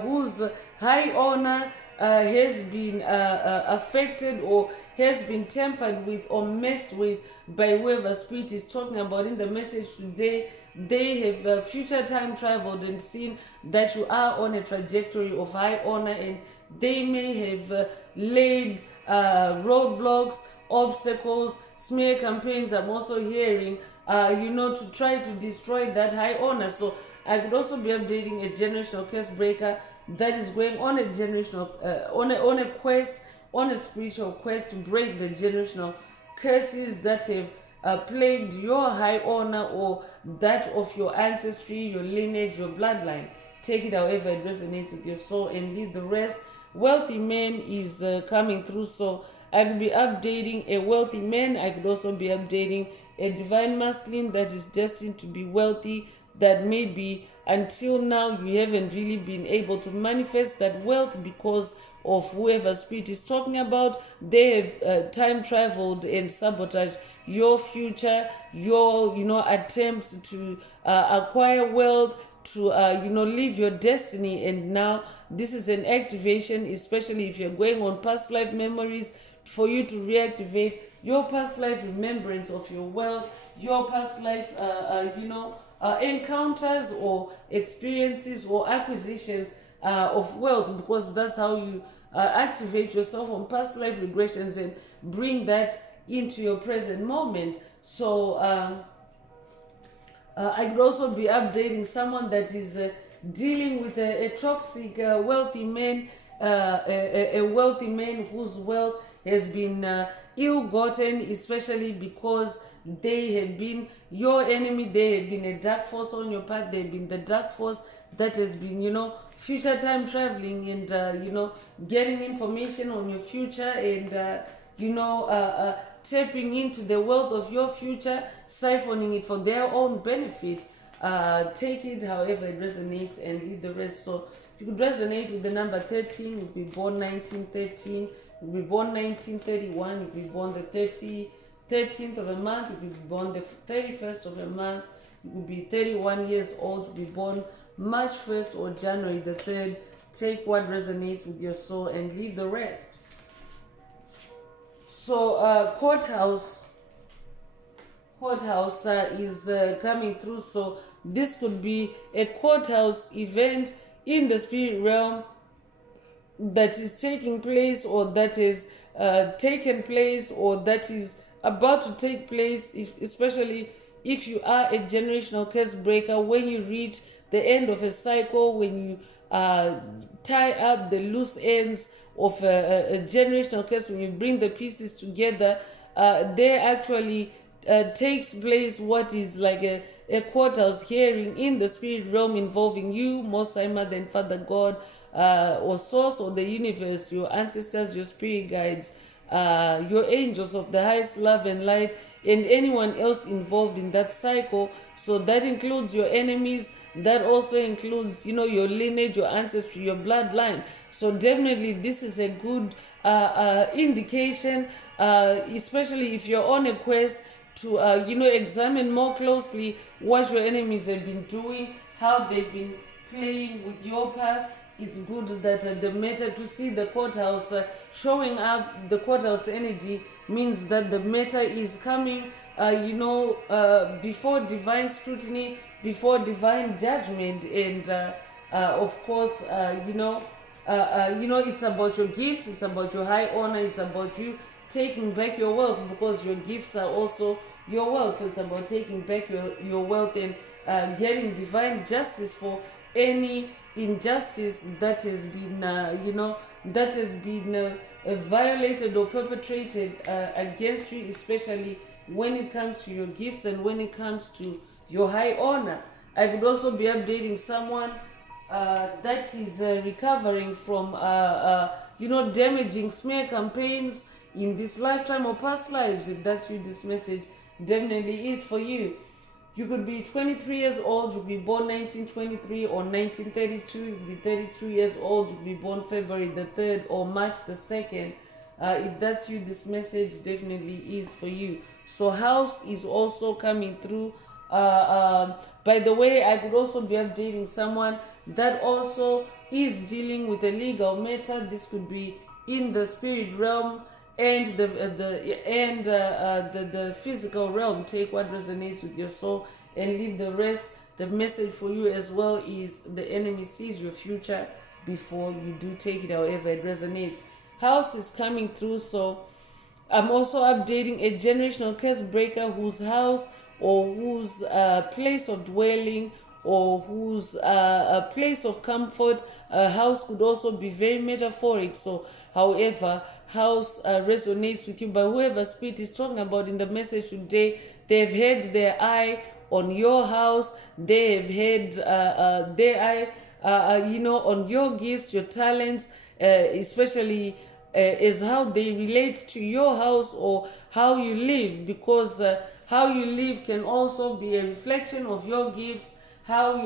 whose high honor has been affected or has been tampered with or messed with by whoever spirit is talking about in the message today. They have future time traveled and seen that you are on a trajectory of high honor, and they may have laid roadblocks, obstacles, smear campaigns. I'm also hearing to try to destroy that high honor. So I could also be updating a generational curse breaker that is going on a generational on a quest, on a spiritual quest to break the generational curses that have plagued your high honor or that of your ancestry, your lineage, your bloodline. Take it however it resonates with your soul and leave the rest. Wealthy man is coming through, so I could be updating a wealthy man. I could also be updating a divine masculine that is destined to be wealthy, that maybe until now you haven't really been able to manifest that wealth because of whoever spirit is talking about. They have time traveled and sabotaged your future, your attempts to acquire wealth, to live your destiny. And now this is an activation, especially if you're going on past life memories, for you to reactivate your past life remembrance of your wealth, your past life encounters or experiences or acquisitions of wealth, because that's how you activate yourself on past life regressions and bring that into your present moment. So I could also be updating someone that is dealing with a toxic wealthy man, a wealthy man whose wealth has been ill-gotten, especially because they have been your enemy. They have been a dark force on your path. They've been the dark force that has been future time traveling and getting information on your future and tapping into the wealth of your future, siphoning it for their own benefit. Take it however it resonates and leave the rest. So you could resonate with the number 13. You could be born 1913. You could be born 1931. You could be born the 13th of a month. You could be born the 31st of a month. You could be 31 years old. You could be born March 1st or January the 3rd. Take what resonates with your soul and leave the rest. So courthouse is coming through. So this could be a courthouse event in the spirit realm that is taking place, or that is taken place, or that is about to take place, especially if you are a generational curse breaker. When you reach the end of a cycle, when you tie up the loose ends of a generational curse, when you bring the pieces together, there actually takes place what is like a courthouse hearing in the spirit realm involving you, Most High Mother and Father God, or Source, or the universe, your ancestors, your spirit guides, your angels of the highest love and light, and anyone else involved in that cycle. So that includes your enemies. That also includes, your lineage, your ancestry, your bloodline. So definitely this is a good indication, especially if you're on a quest to, examine more closely what your enemies have been doing, how they've been playing with your past. It's good that the matter, to see the courthouse showing up, the courthouse energy means that the matter is coming, before divine scrutiny, before divine judgment. And of course, it's about your gifts, it's about your high honor, it's about you taking back your wealth, because your gifts are also your wealth. So it's about taking back your wealth and getting divine justice for any injustice that has been violated or perpetrated against you, especially when it comes to your gifts and when it comes to your high honor. I could also be updating someone that is recovering from damaging smear campaigns in this lifetime or past lives. If that's you, this message definitely is for you. You could be 23 years old, you could be born 1923 or 1932, you could be 32 years old, you could be born February the 3rd or March the 2nd. If that's you, this message definitely is for you. So house is also coming through. By the way, I could also be updating someone that also is dealing with a legal matter. This could be in the spirit realm and the physical realm. Take what resonates with your soul and leave the rest. The message for you as well is the enemy sees your future before you do take it, however it resonates. House is coming through. So I'm also updating a generational curse breaker whose house or whose place of dwelling or whose a place of comfort. House could also be very metaphoric. So however house resonates with you, but whoever spirit is talking about in the message today, they've had their eye on your house. They've had their eye on your gifts, your talents, especially is how they relate to your house or how you live, because how you live can also be a reflection of your gifts. How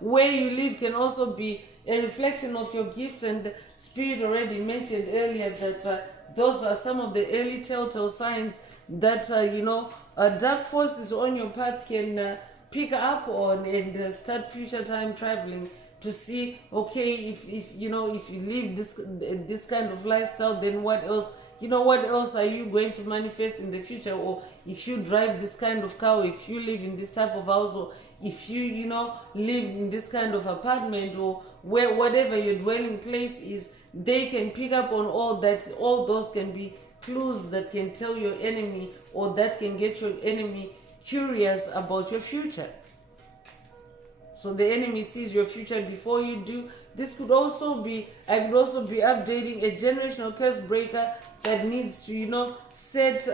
where you live can also be a reflection of your gifts. And the spirit already mentioned earlier that those are some of the early telltale signs that dark forces on your path can pick up on and start future time traveling to see, okay, if you live this kind of lifestyle, then what else are you going to manifest in the future? Or if you drive this kind of car, or if you live in this type of house, or if you live in this kind of apartment, or whatever your dwelling place is, they can pick up on all that. All those can be clues that can tell your enemy, or that can get your enemy curious about your future. So the enemy sees your future before you do. This could also be, I could also be updating a generational curse breaker that needs to, set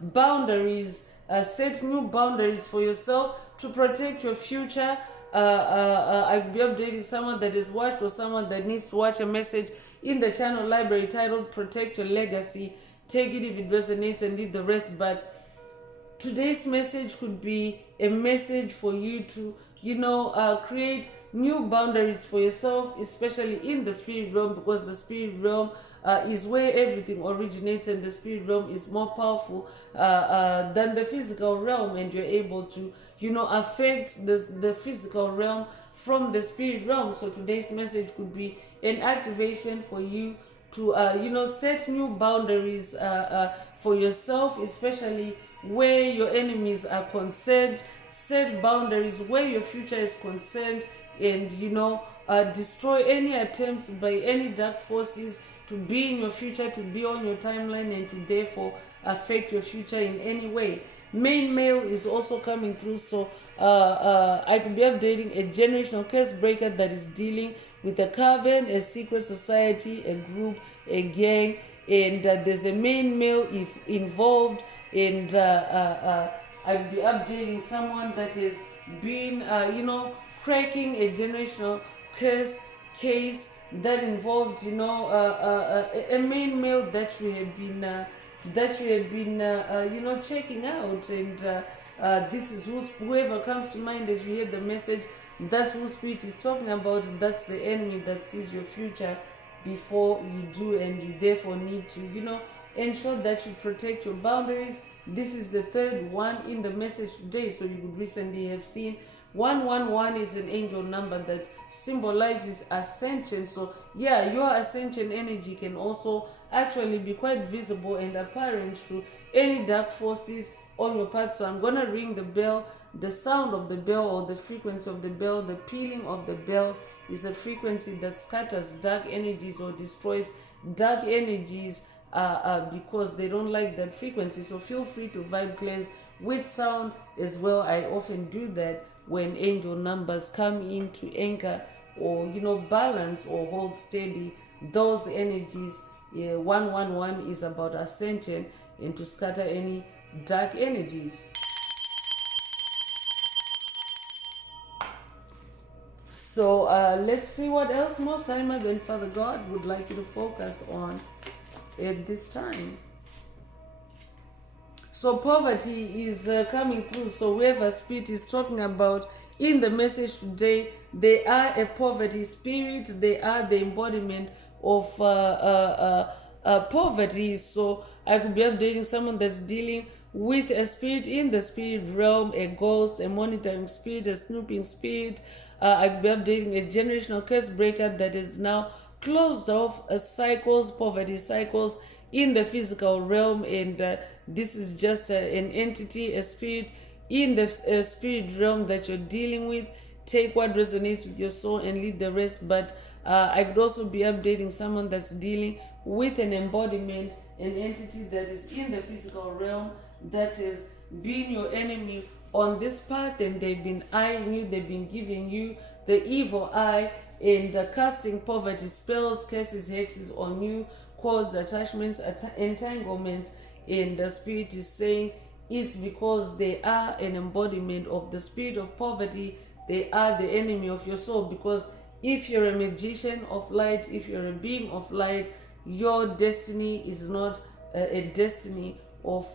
boundaries, set new boundaries for yourself to protect your future. I could be updating someone that is watched, or someone that needs to watch a message in the channel library titled Protect Your Legacy. Take it if it resonates and leave the rest. But today's message could be a message for you to create new boundaries for yourself, especially in the spirit realm, because the spirit realm is where everything originates, and the spirit realm is more powerful than the physical realm, and you're able to affect the physical realm from the spirit realm. So today's message could be an activation for you to set new boundaries for yourself, especially where your enemies are concerned. Set boundaries where your future is concerned, and destroy any attempts by any dark forces to be in your future, to be on your timeline, and to therefore affect your future in any way. Main male is also coming through, so I could be updating a generational curse breaker that is dealing with a coven, a secret society, a group, a gang, and there's a main male if involved, and I'll be updating someone that is being, cracking a generational curse case that involves, a main male that you have been checking out, and this is whoever comes to mind as you hear the message. That's who spirit is talking about. That's the enemy that sees your future before you do, and you therefore need to ensure that you protect your boundaries. This is the third one in the message today, so you would recently have seen 111 is an angel number that symbolizes ascension. So yeah, your ascension energy can also actually be quite visible and apparent to any dark forces on your path. So I'm gonna ring the bell. The sound of the bell, or the frequency of the bell, the pealing of the bell, is a frequency that scatters dark energies or destroys dark energies because they don't like that frequency. So feel free to vibe cleanse with sound as well. I often do that when angel numbers come in to anchor or balance or hold steady those energies. 111 is about ascension and to scatter any dark energies. So let's see what else Most High Mother and Father God would like you to focus on at this time. So poverty is coming through. So whoever spirit is talking about in the message today, they are a poverty spirit. They are the embodiment of poverty. So I could be updating someone that's dealing with a spirit in the spirit realm, a ghost, a monitoring spirit, a snooping spirit. I could be updating a generational curse breaker that is now closed off cycles, poverty cycles in the physical realm, and this is just an entity, a spirit in the spirit realm that you're dealing with. Take what resonates with your soul and leave the rest. But I could also be updating someone that's dealing with an embodiment, an entity that is in the physical realm that is being your enemy on this path, and they've been eyeing you, they've been giving you the evil eye, and casting poverty spells, curses, hexes on you, cords, attachments, entanglements, and the spirit is saying it's because they are an embodiment of the spirit of poverty. They are the enemy of your soul, because if you're a magician of light, if you're a being of light, your destiny is not a destiny of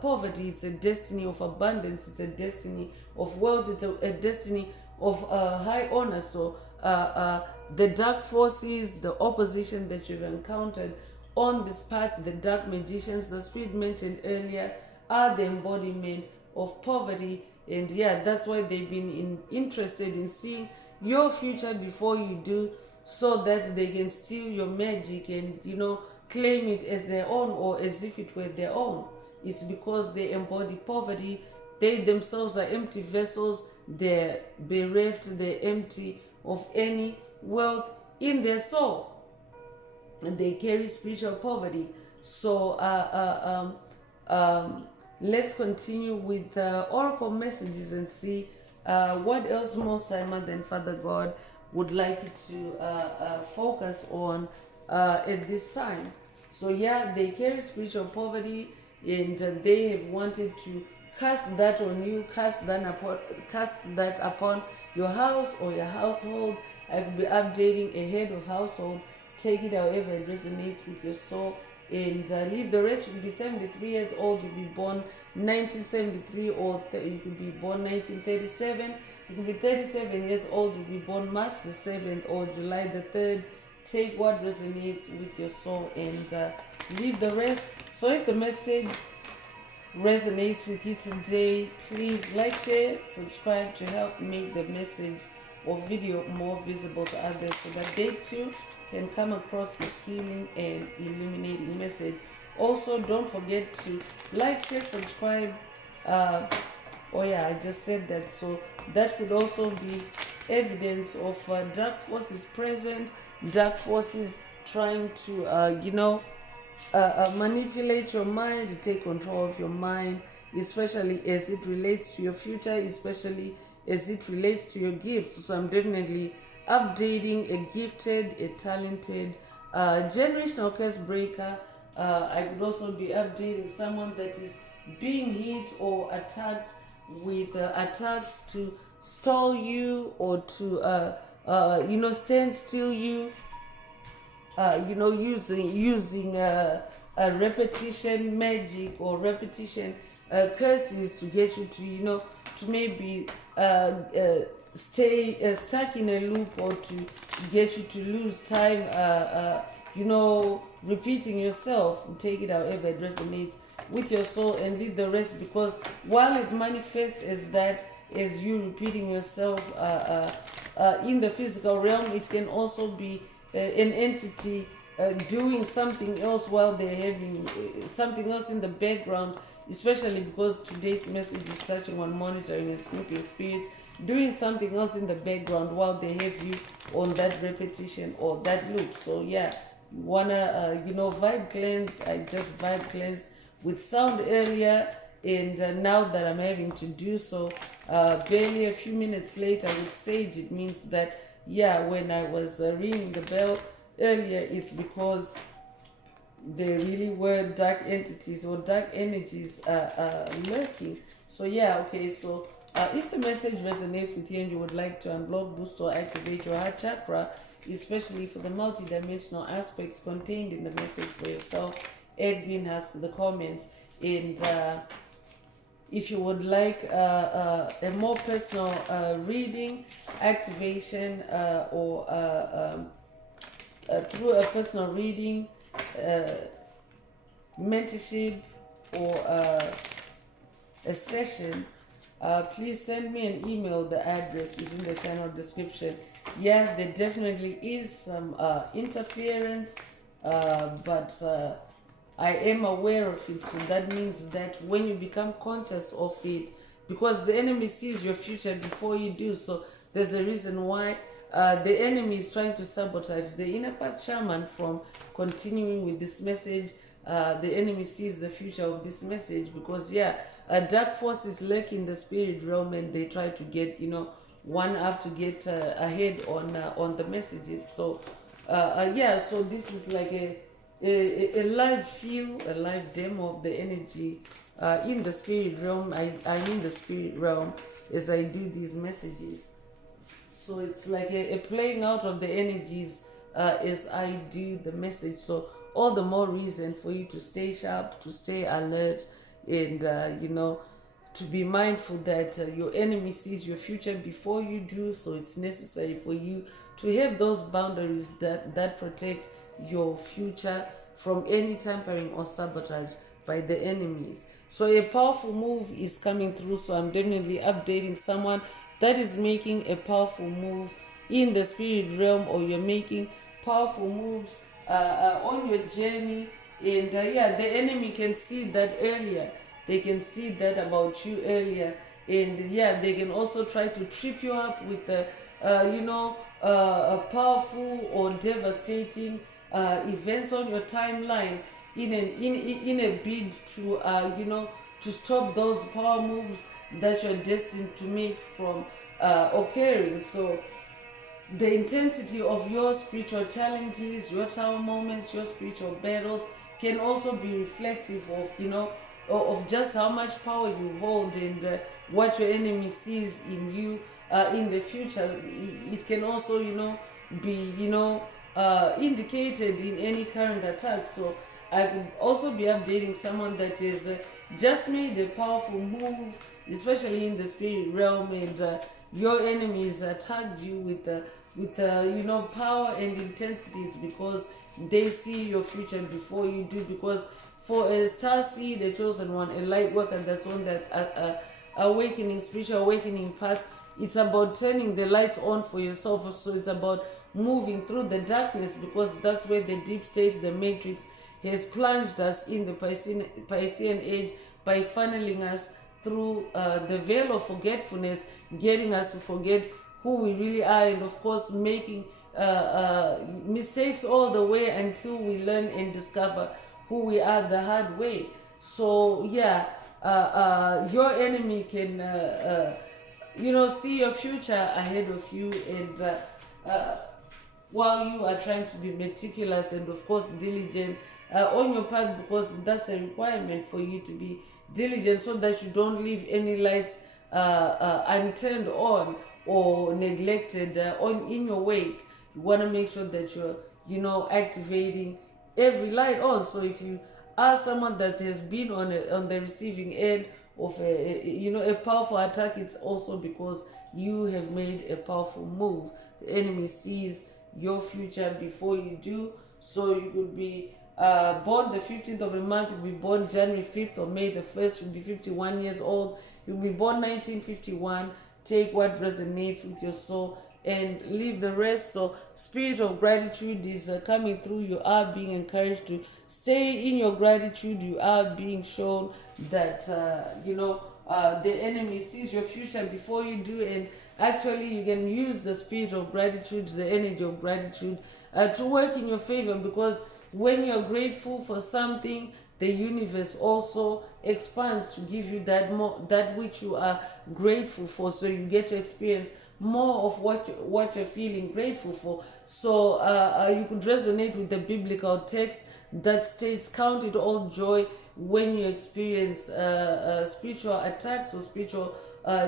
poverty. It's a destiny of abundance. It's a destiny of wealth. It's a destiny of high honor. So the dark forces, the opposition that you've encountered on this path, the dark magicians, the spirit mentioned earlier, are the embodiment of poverty. And yeah, that's why they've been interested in seeing your future before you do, so that they can steal your magic and claim it as their own, or as if it were their own. It's because they embody poverty. They themselves are empty vessels. They're bereft, they're empty of any wealth in their soul, and they carry spiritual poverty. So let's continue with oracle messages and see what else Most High Mother and Father God would like you to focus on at this time. So yeah, they carry spiritual poverty, and they have wanted to cast that on you, cast that upon your house or your household. I could be updating a head of household. Take it however it resonates with your soul, and leave the rest. You could be 73 years old, you could be born 1973, or you could be born 1937. You could be 37 years old, you'll be born March the 7th or July the 3rd. Take what resonates with your soul and leave the rest. So if the message resonates with you today, please like, share, subscribe to help make the message or video more visible to others so that they too can come across this healing and illuminating message. Also, don't forget to like, share, subscribe. Oh yeah, I just said that. So that could also be evidence of dark forces present, dark forces trying to, manipulate your mind, take control of your mind, especially as it relates to your future, especially as it relates to your gifts. So I'm definitely updating a gifted, a talented, generational curse breaker. I could also be updating someone that is being hit or attacked with attacks to stall you or to stand still you, using repetition magic or repetition curses to get you to maybe stay stuck in a loop or to get you to lose time, repeating yourself. Take it however it resonates with your soul and leave the rest, because while it manifests as that, as you repeating yourself in the physical realm, it can also be an entity doing something else while they're having something else in the background, especially because today's message is touching on monitoring and snooping spirits, doing something else in the background while they have you on that repetition or that loop. So yeah, you wanna vibe cleanse. I just vibe cleansed with sound earlier, and now that I'm having to do so barely a few minutes later with sage, it means that yeah, when I was ringing the bell earlier, it's because there really were dark entities or dark energies lurking. So yeah, okay, so if the message resonates with you and you would like to unblock, boost, or activate your heart chakra, especially for the multidimensional aspects contained in the message for yourself, add greenhouse to the comments. And if you would like a more personal reading, activation, or through a personal reading, mentorship, or a session, please send me an email. The address is in the channel description. Yeah, there definitely is some interference, but I am aware of it. So that means that when you become conscious of it, because the enemy sees your future before you do, so there's a reason why the enemy is trying to sabotage the inner path shaman from continuing with this message. The enemy sees the future of this message because yeah, dark forces lurk in the spirit realm, and they try to get one up to get ahead on the messages. So yeah, so this is like a live feel, a live demo of the energy in the spirit realm. I'm in the spirit realm as I do these messages. So it's like a playing out of the energies as I do the message. So all the more reason for you to stay sharp, to stay alert, and to be mindful that your enemy sees your future before you do. So it's necessary for you to have those boundaries that protect your future from any tampering or sabotage by the enemies. So a powerful move is coming through. So I'm definitely updating someone that is making a powerful move in the spirit realm, or you're making powerful moves on your journey. And yeah, the enemy can see that earlier. They can see that about you earlier. And yeah, they can also try to trip you up with the powerful or devastating events on your timeline in a bid to to stop those power moves that you're destined to make from occurring. So the intensity of your spiritual challenges, your tower moments, your spiritual battles can also be reflective of of just how much power you hold, and what your enemy sees in you in the future. It can also be indicated in any current attack. So I could also be updating someone that is just made a powerful move especially in the spirit realm, and your enemies attacked you with power and intensity. It's because they see your future before you do. Because for a star seed, a chosen one, a light worker that's on that awakening, spiritual awakening path, it's about turning the lights on for yourself. So it's about moving through the darkness, because that's where the deep state, the matrix, has plunged us in the Piscean age by funneling us through the veil of forgetfulness, getting us to forget who we really are, and of course making mistakes all the way until we learn and discover who we are the hard way. So yeah, your enemy can see your future ahead of you, and while you are trying to be meticulous and of course diligent on your path, because that's a requirement for you to be diligent, so that you don't leave any lights unturned on or neglected on in your wake. You want to make sure that you're activating every light on. So if you are someone that has been on the receiving end of a powerful attack, it's also because you have made a powerful move. The enemy sees your future before you do. So you could be born the 15th of the month, you'll be born January 5th or May the 1st, you'll be 51 years old, you'll be born 1951. Take what resonates with your soul and leave the rest. So spirit of gratitude is coming through. You are being encouraged to stay in your gratitude. You are being shown that the enemy sees your future before you do, and actually you can use the spirit of gratitude, the energy of gratitude, to work in your favor. Because when you're grateful for something, the universe also expands to give you that which you are grateful for. So you get to experience more of what you're feeling grateful for. So you could resonate with the biblical text that states, "Count it all joy when you experience spiritual attacks or spiritual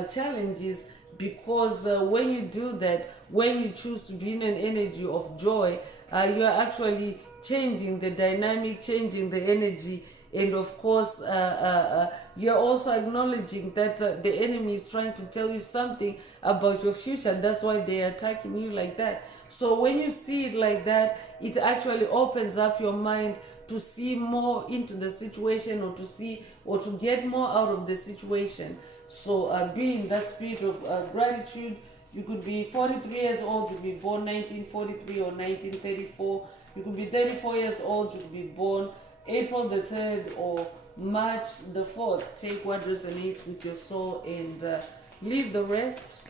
challenges," because when you do that, when you choose to be in an energy of joy, you are actually changing the dynamic, changing the energy, and of course you're also acknowledging that the enemy is trying to tell you something about your future. That's why they're attacking you like that. So when you see it like that, it actually opens up your mind to see more into the situation, or to see or to get more out of the situation. So being that spirit of gratitude, you could be 43 years old, you could be born 1943 or 1934. You could be 34 years old, you could be born April the 3rd or March the 4th. Take what resonates with your soul and leave the rest.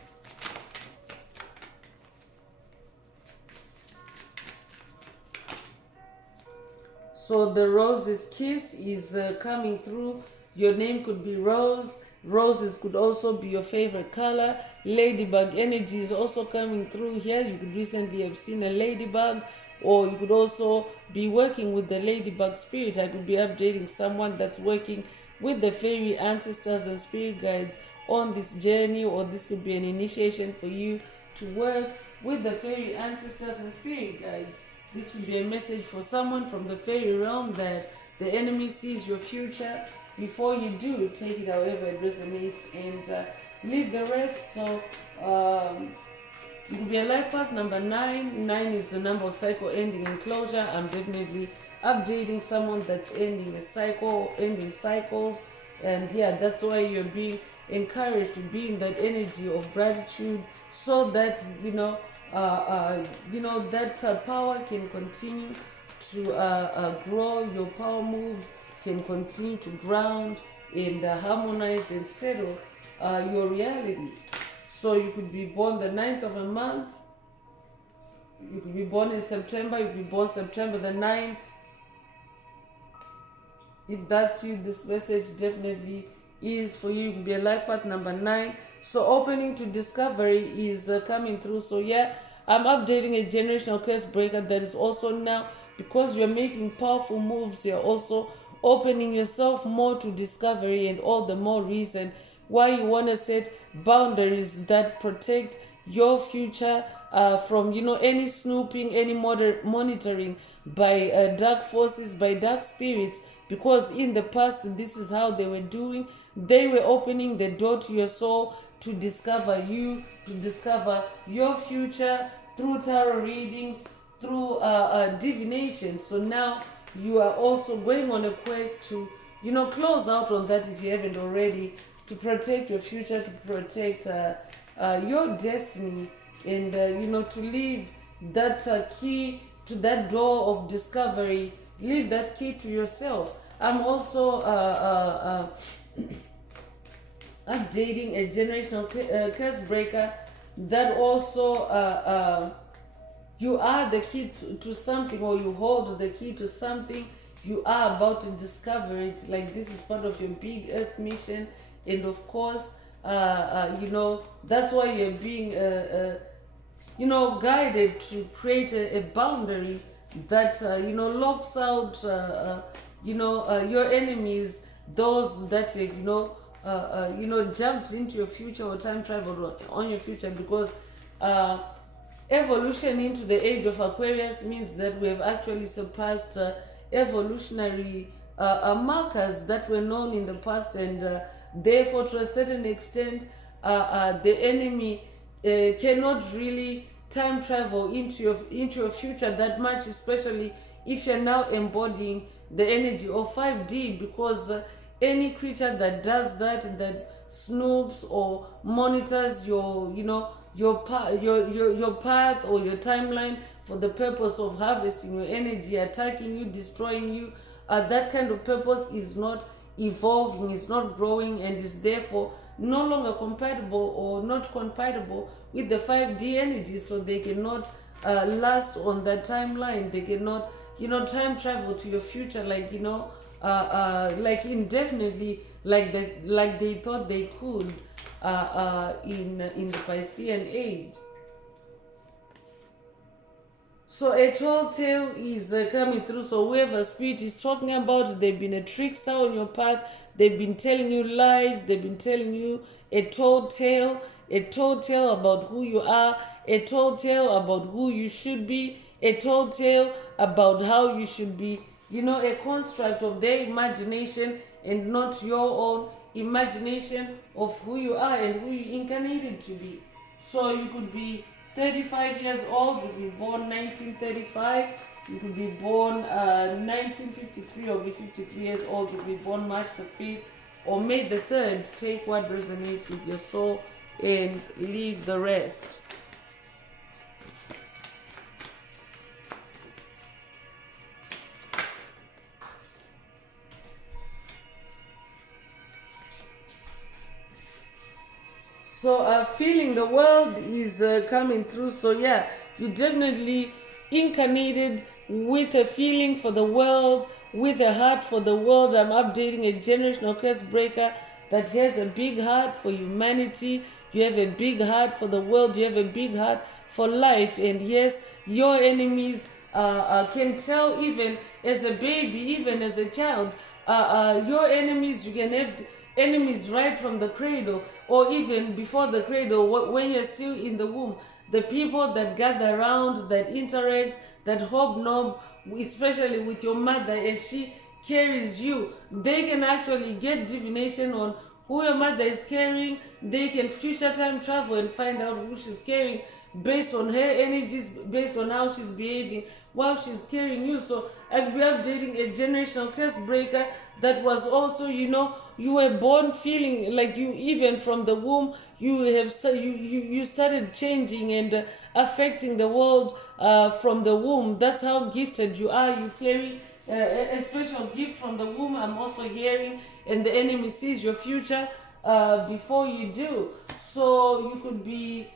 So the Rose's Kiss is coming through. Your name could be Rose. Roses could also be your favorite color. Ladybug energy is also coming through here. You could recently have seen a ladybug, or you could also be working with the ladybug spirit. I could be updating someone that's working with the fairy ancestors and spirit guides on this journey, or this could be an initiation for you to work with the fairy ancestors and spirit guides. This would be a message for someone from the fairy realm that the enemy sees your future before you do. Take it however it resonates and leave the rest. So it could be a life path number 9. 9 is the number of cycle ending and closure. I'm definitely updating someone that's ending a cycle, ending cycles. And yeah, that's why you're being encouraged to be in that energy of gratitude, so that that power can continue to grow. Your power moves can continue to ground and harmonize and settle your reality. So you could be born the 9th of a month, you could be born in September, you could be born September the 9th. If that's you, this message definitely is for you. It could be a life path number 9. So opening to discovery is coming through. So yeah, I'm updating a generational curse breaker that is also now, because you're making powerful moves, you're also opening yourself more to discovery, and all the more reason why you want to set boundaries that protect your future from any snooping, any monitoring by dark forces, by dark spirits because in the past this is how they were doing. They were opening the door to your soul to discover you, to discover your future through tarot readings, through divination. So now you are also going on a quest to, close out on that if you haven't already, to protect your future, to protect your destiny, and to leave that key to that door of discovery. Leave that key to yourself. I'm also updating a generational curse breaker that also you are the key to something, or you hold the key to something. You are about to discover it. Like, this is part of your big earth mission, and of course, that's why you're being, guided to create a boundary that locks out, your enemies, those that jumped into your future or time traveled on your future, because evolution into the age of Aquarius means that we have actually surpassed evolutionary markers that were known in the past, and therefore, to a certain extent, the enemy cannot really time travel into your future that much, especially if you're now embodying the energy of 5D, because any creature that does that snoops or monitors your path or your timeline for the purpose of harvesting your energy, attacking you, destroying you, that kind of purpose is not evolving, is not growing, and is therefore no longer compatible or not compatible with the 5D energy. So they cannot last on that timeline. They cannot time travel to your future like indefinitely, like they thought they could in the Piscean age. So a tall tale is coming through. So whoever spirit is talking about, they've been a trickster on your path. They've been telling you lies. They've been telling you a tall tale about who you are, a tall tale about who you should be, a tall tale about how you should be, a construct of their imagination and not your own imagination of who you are and who you incarnated to be. So you could be 35 years old, you could be born 1935, you could be born 1953 or be 53 years old, you could be born March the 5th or May the 3rd. Take what resonates with your soul and leave the rest. So feeling the world is coming through. So yeah, you definitely incarnated with a feeling for the world, with a heart for the world. I'm updating a generational curse breaker that has a big heart for humanity. You have a big heart for the world. You have a big heart for life. And yes, your enemies can tell, even as a baby, even as a child. Your enemies, you can have enemies right from the cradle, or even before the cradle, when you're still in the womb. The people that gather around, that interact, that hobnob, especially with your mother as she carries you, they can actually get divination on who your mother is carrying. They can future time travel and find out who she's carrying based on her energies, based on how she's behaving while she's carrying you. So I'll be updating a generational curse breaker that was also, you were born feeling like you, even from the womb, you started changing and affecting the world from the womb. That's how gifted you are. You carry a special gift from the womb. I'm also hearing, and the enemy sees your future before you do. So you could be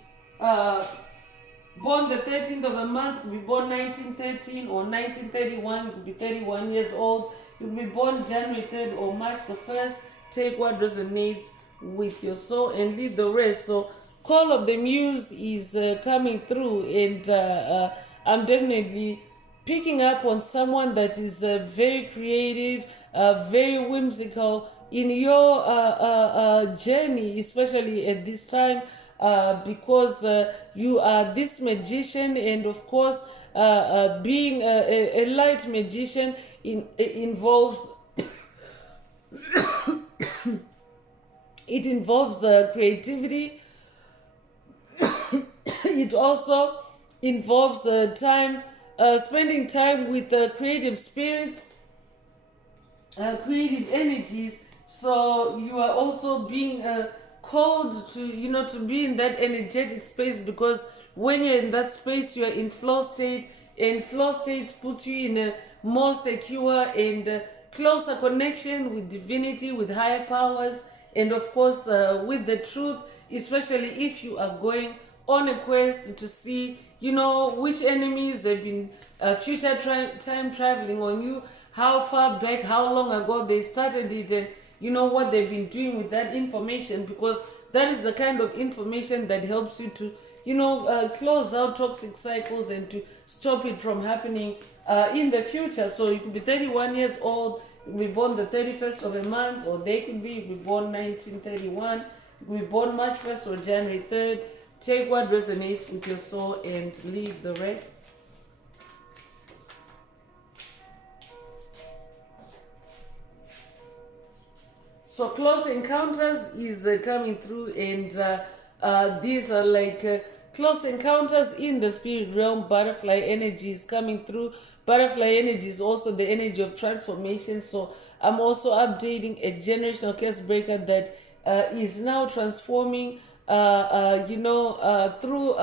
born the 13th of a month, could be born 1913 or 1931, you could be 31 years old, you could be born January 3rd or March the 1st. Take what resonates with your soul and leave the rest. So Call of the Muse is coming through, and I'm definitely picking up on someone that is very creative, very whimsical in your journey, especially at this time, because you are this magician, and of course being a light magician involves It involves creativity. It also involves spending time with creative spirits, creative energies. So you are also being called to, to be in that energetic space, because when you're in that space, you're in flow state, and flow state puts you in a more secure and closer connection with divinity, with higher powers, and of course with the truth, especially if you are going on a quest to see, which enemies have been future time traveling on you, how far back, how long ago they started it, and what they've been doing with that information, because that is the kind of information that helps you to close out toxic cycles and to stop it from happening in the future. So you could be 31 years old, be born the 31st of a month, or they could be born 1931, be born March 1st or January 3rd. Take what resonates with your soul and leave the rest. So close encounters is coming through, and these are like close encounters in the spirit realm. Butterfly energy is coming through. Butterfly energy is also the energy of transformation. So I'm also updating a generational curse breaker that is now transforming through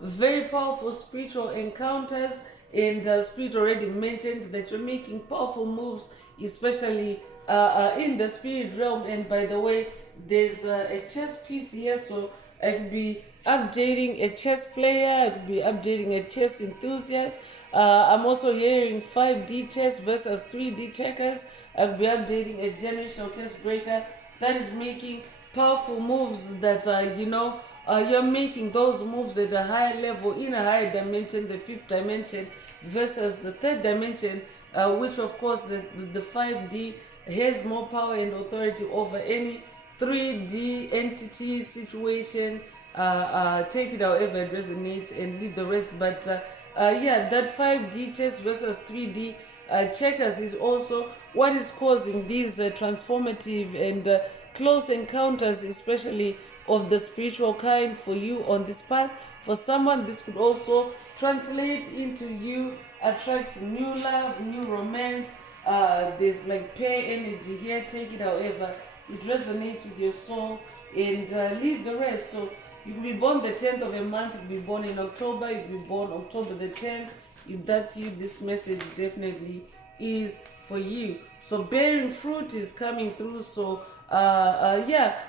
very powerful spiritual encounters. And Spirit already mentioned that you're making powerful moves, especially in the spirit realm. And by the way, there's a chess piece here, so I could be updating a chess player, I could be updating a chess enthusiast. I'm also hearing 5D chess versus 3D checkers. I could be updating a generational chess breaker that is making powerful moves that you're making those moves at a higher level, in a higher dimension, the fifth dimension versus the third dimension, which of course the 5D has more power and authority over any 3D entity situation. Take it however it resonates and leave the rest. But that 5D chess versus 3D checkers is also what is causing these transformative and close encounters, especially of the spiritual kind for you on this path. For someone, this could also translate into you attracting new love, new romance. There's like pair energy here. Take it however it resonates with your soul, and leave the rest. So you could be born the 10th of a month, you could be born in October, you could be born October the 10th. If that's you, this message definitely is for you. So bearing fruit is coming through. So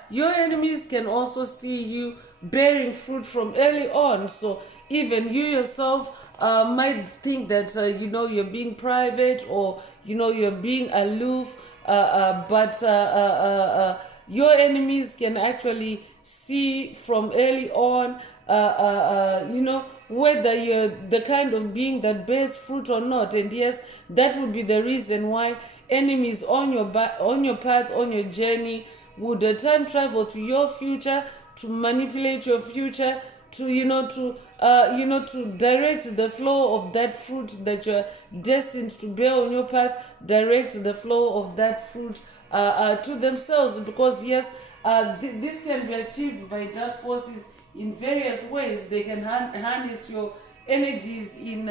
your enemies can also see you bearing fruit from early on. So even you yourself might think that you're being private, or you're being aloof, but your enemies can actually see from early on whether you're the kind of being that bears fruit or not. And yes, that would be the reason why enemies on your path, on your journey, would time travel to your future to manipulate your future, to to direct the flow of that fruit that you're destined to bear on your path, direct the flow of that fruit to themselves. Because yes, this can be achieved by dark forces in various ways. They can harness your energies in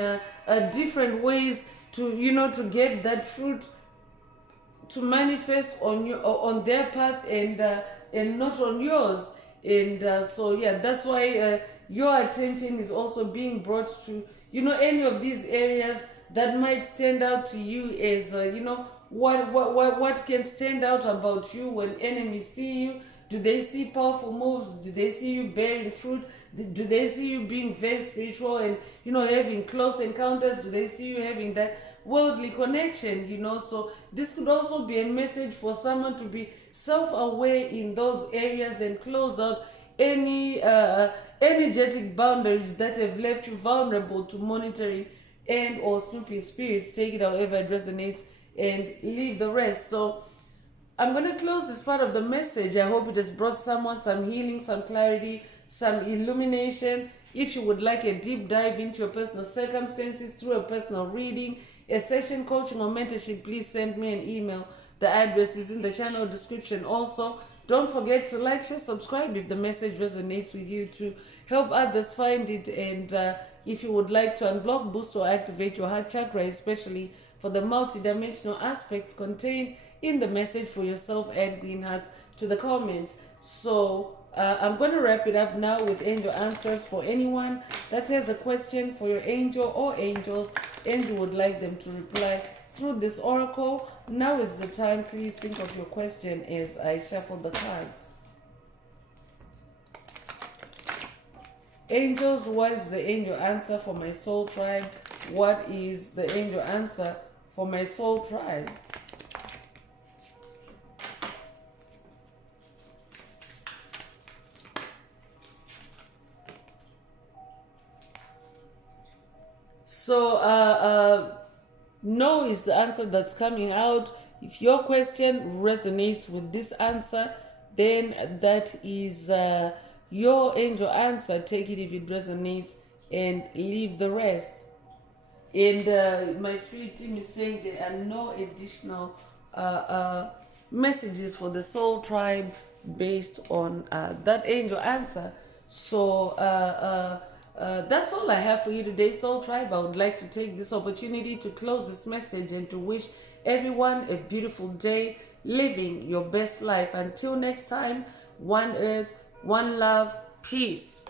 different ways to to get that fruit to manifest on their path, and not on yours. And that's why your attention is also being brought to any of these areas that might stand out to you as what can stand out about you when enemies see you. Do they see powerful moves? Do they see you bearing fruit? Do they see you being very spiritual and having close encounters? Do they see you having that worldly connection? So this could also be a message for someone to be self-aware in those areas and close out any energetic boundaries that have left you vulnerable to monitoring and or snooping spirits. Take it however it resonates and leave the rest. So I'm going to close this part of the message. I hope it has brought someone some healing, some clarity, some illumination. If you would like a deep dive into your personal circumstances through a personal reading, a session, coaching, or mentorship, please send me an email. The address is in the channel description. Also, don't forget to like, share, subscribe if the message resonates with you, to help others find it. And if you would like to unblock, boost, or activate your heart chakra, especially for the multidimensional aspects contained in the message for yourself, add green hearts to the comments. So I'm going to wrap it up now with angel answers for anyone that has a question for your angel or angels and you would like them to reply through this oracle. Now is the time. Please think of your question as I shuffle the cards. Angels, what is the angel answer for my soul tribe? What is the angel answer for my soul tribe? So, no is the answer that's coming out. If your question resonates with this answer, then that is your angel answer. Take it if it resonates and leave the rest. And my spirit team is saying there are no additional messages for the soul tribe based on that angel answer. So that's all I have for you today, soul tribe. I would like to take this opportunity to close this message and to wish everyone a beautiful day, living your best life. Until next time, one earth, one love, peace.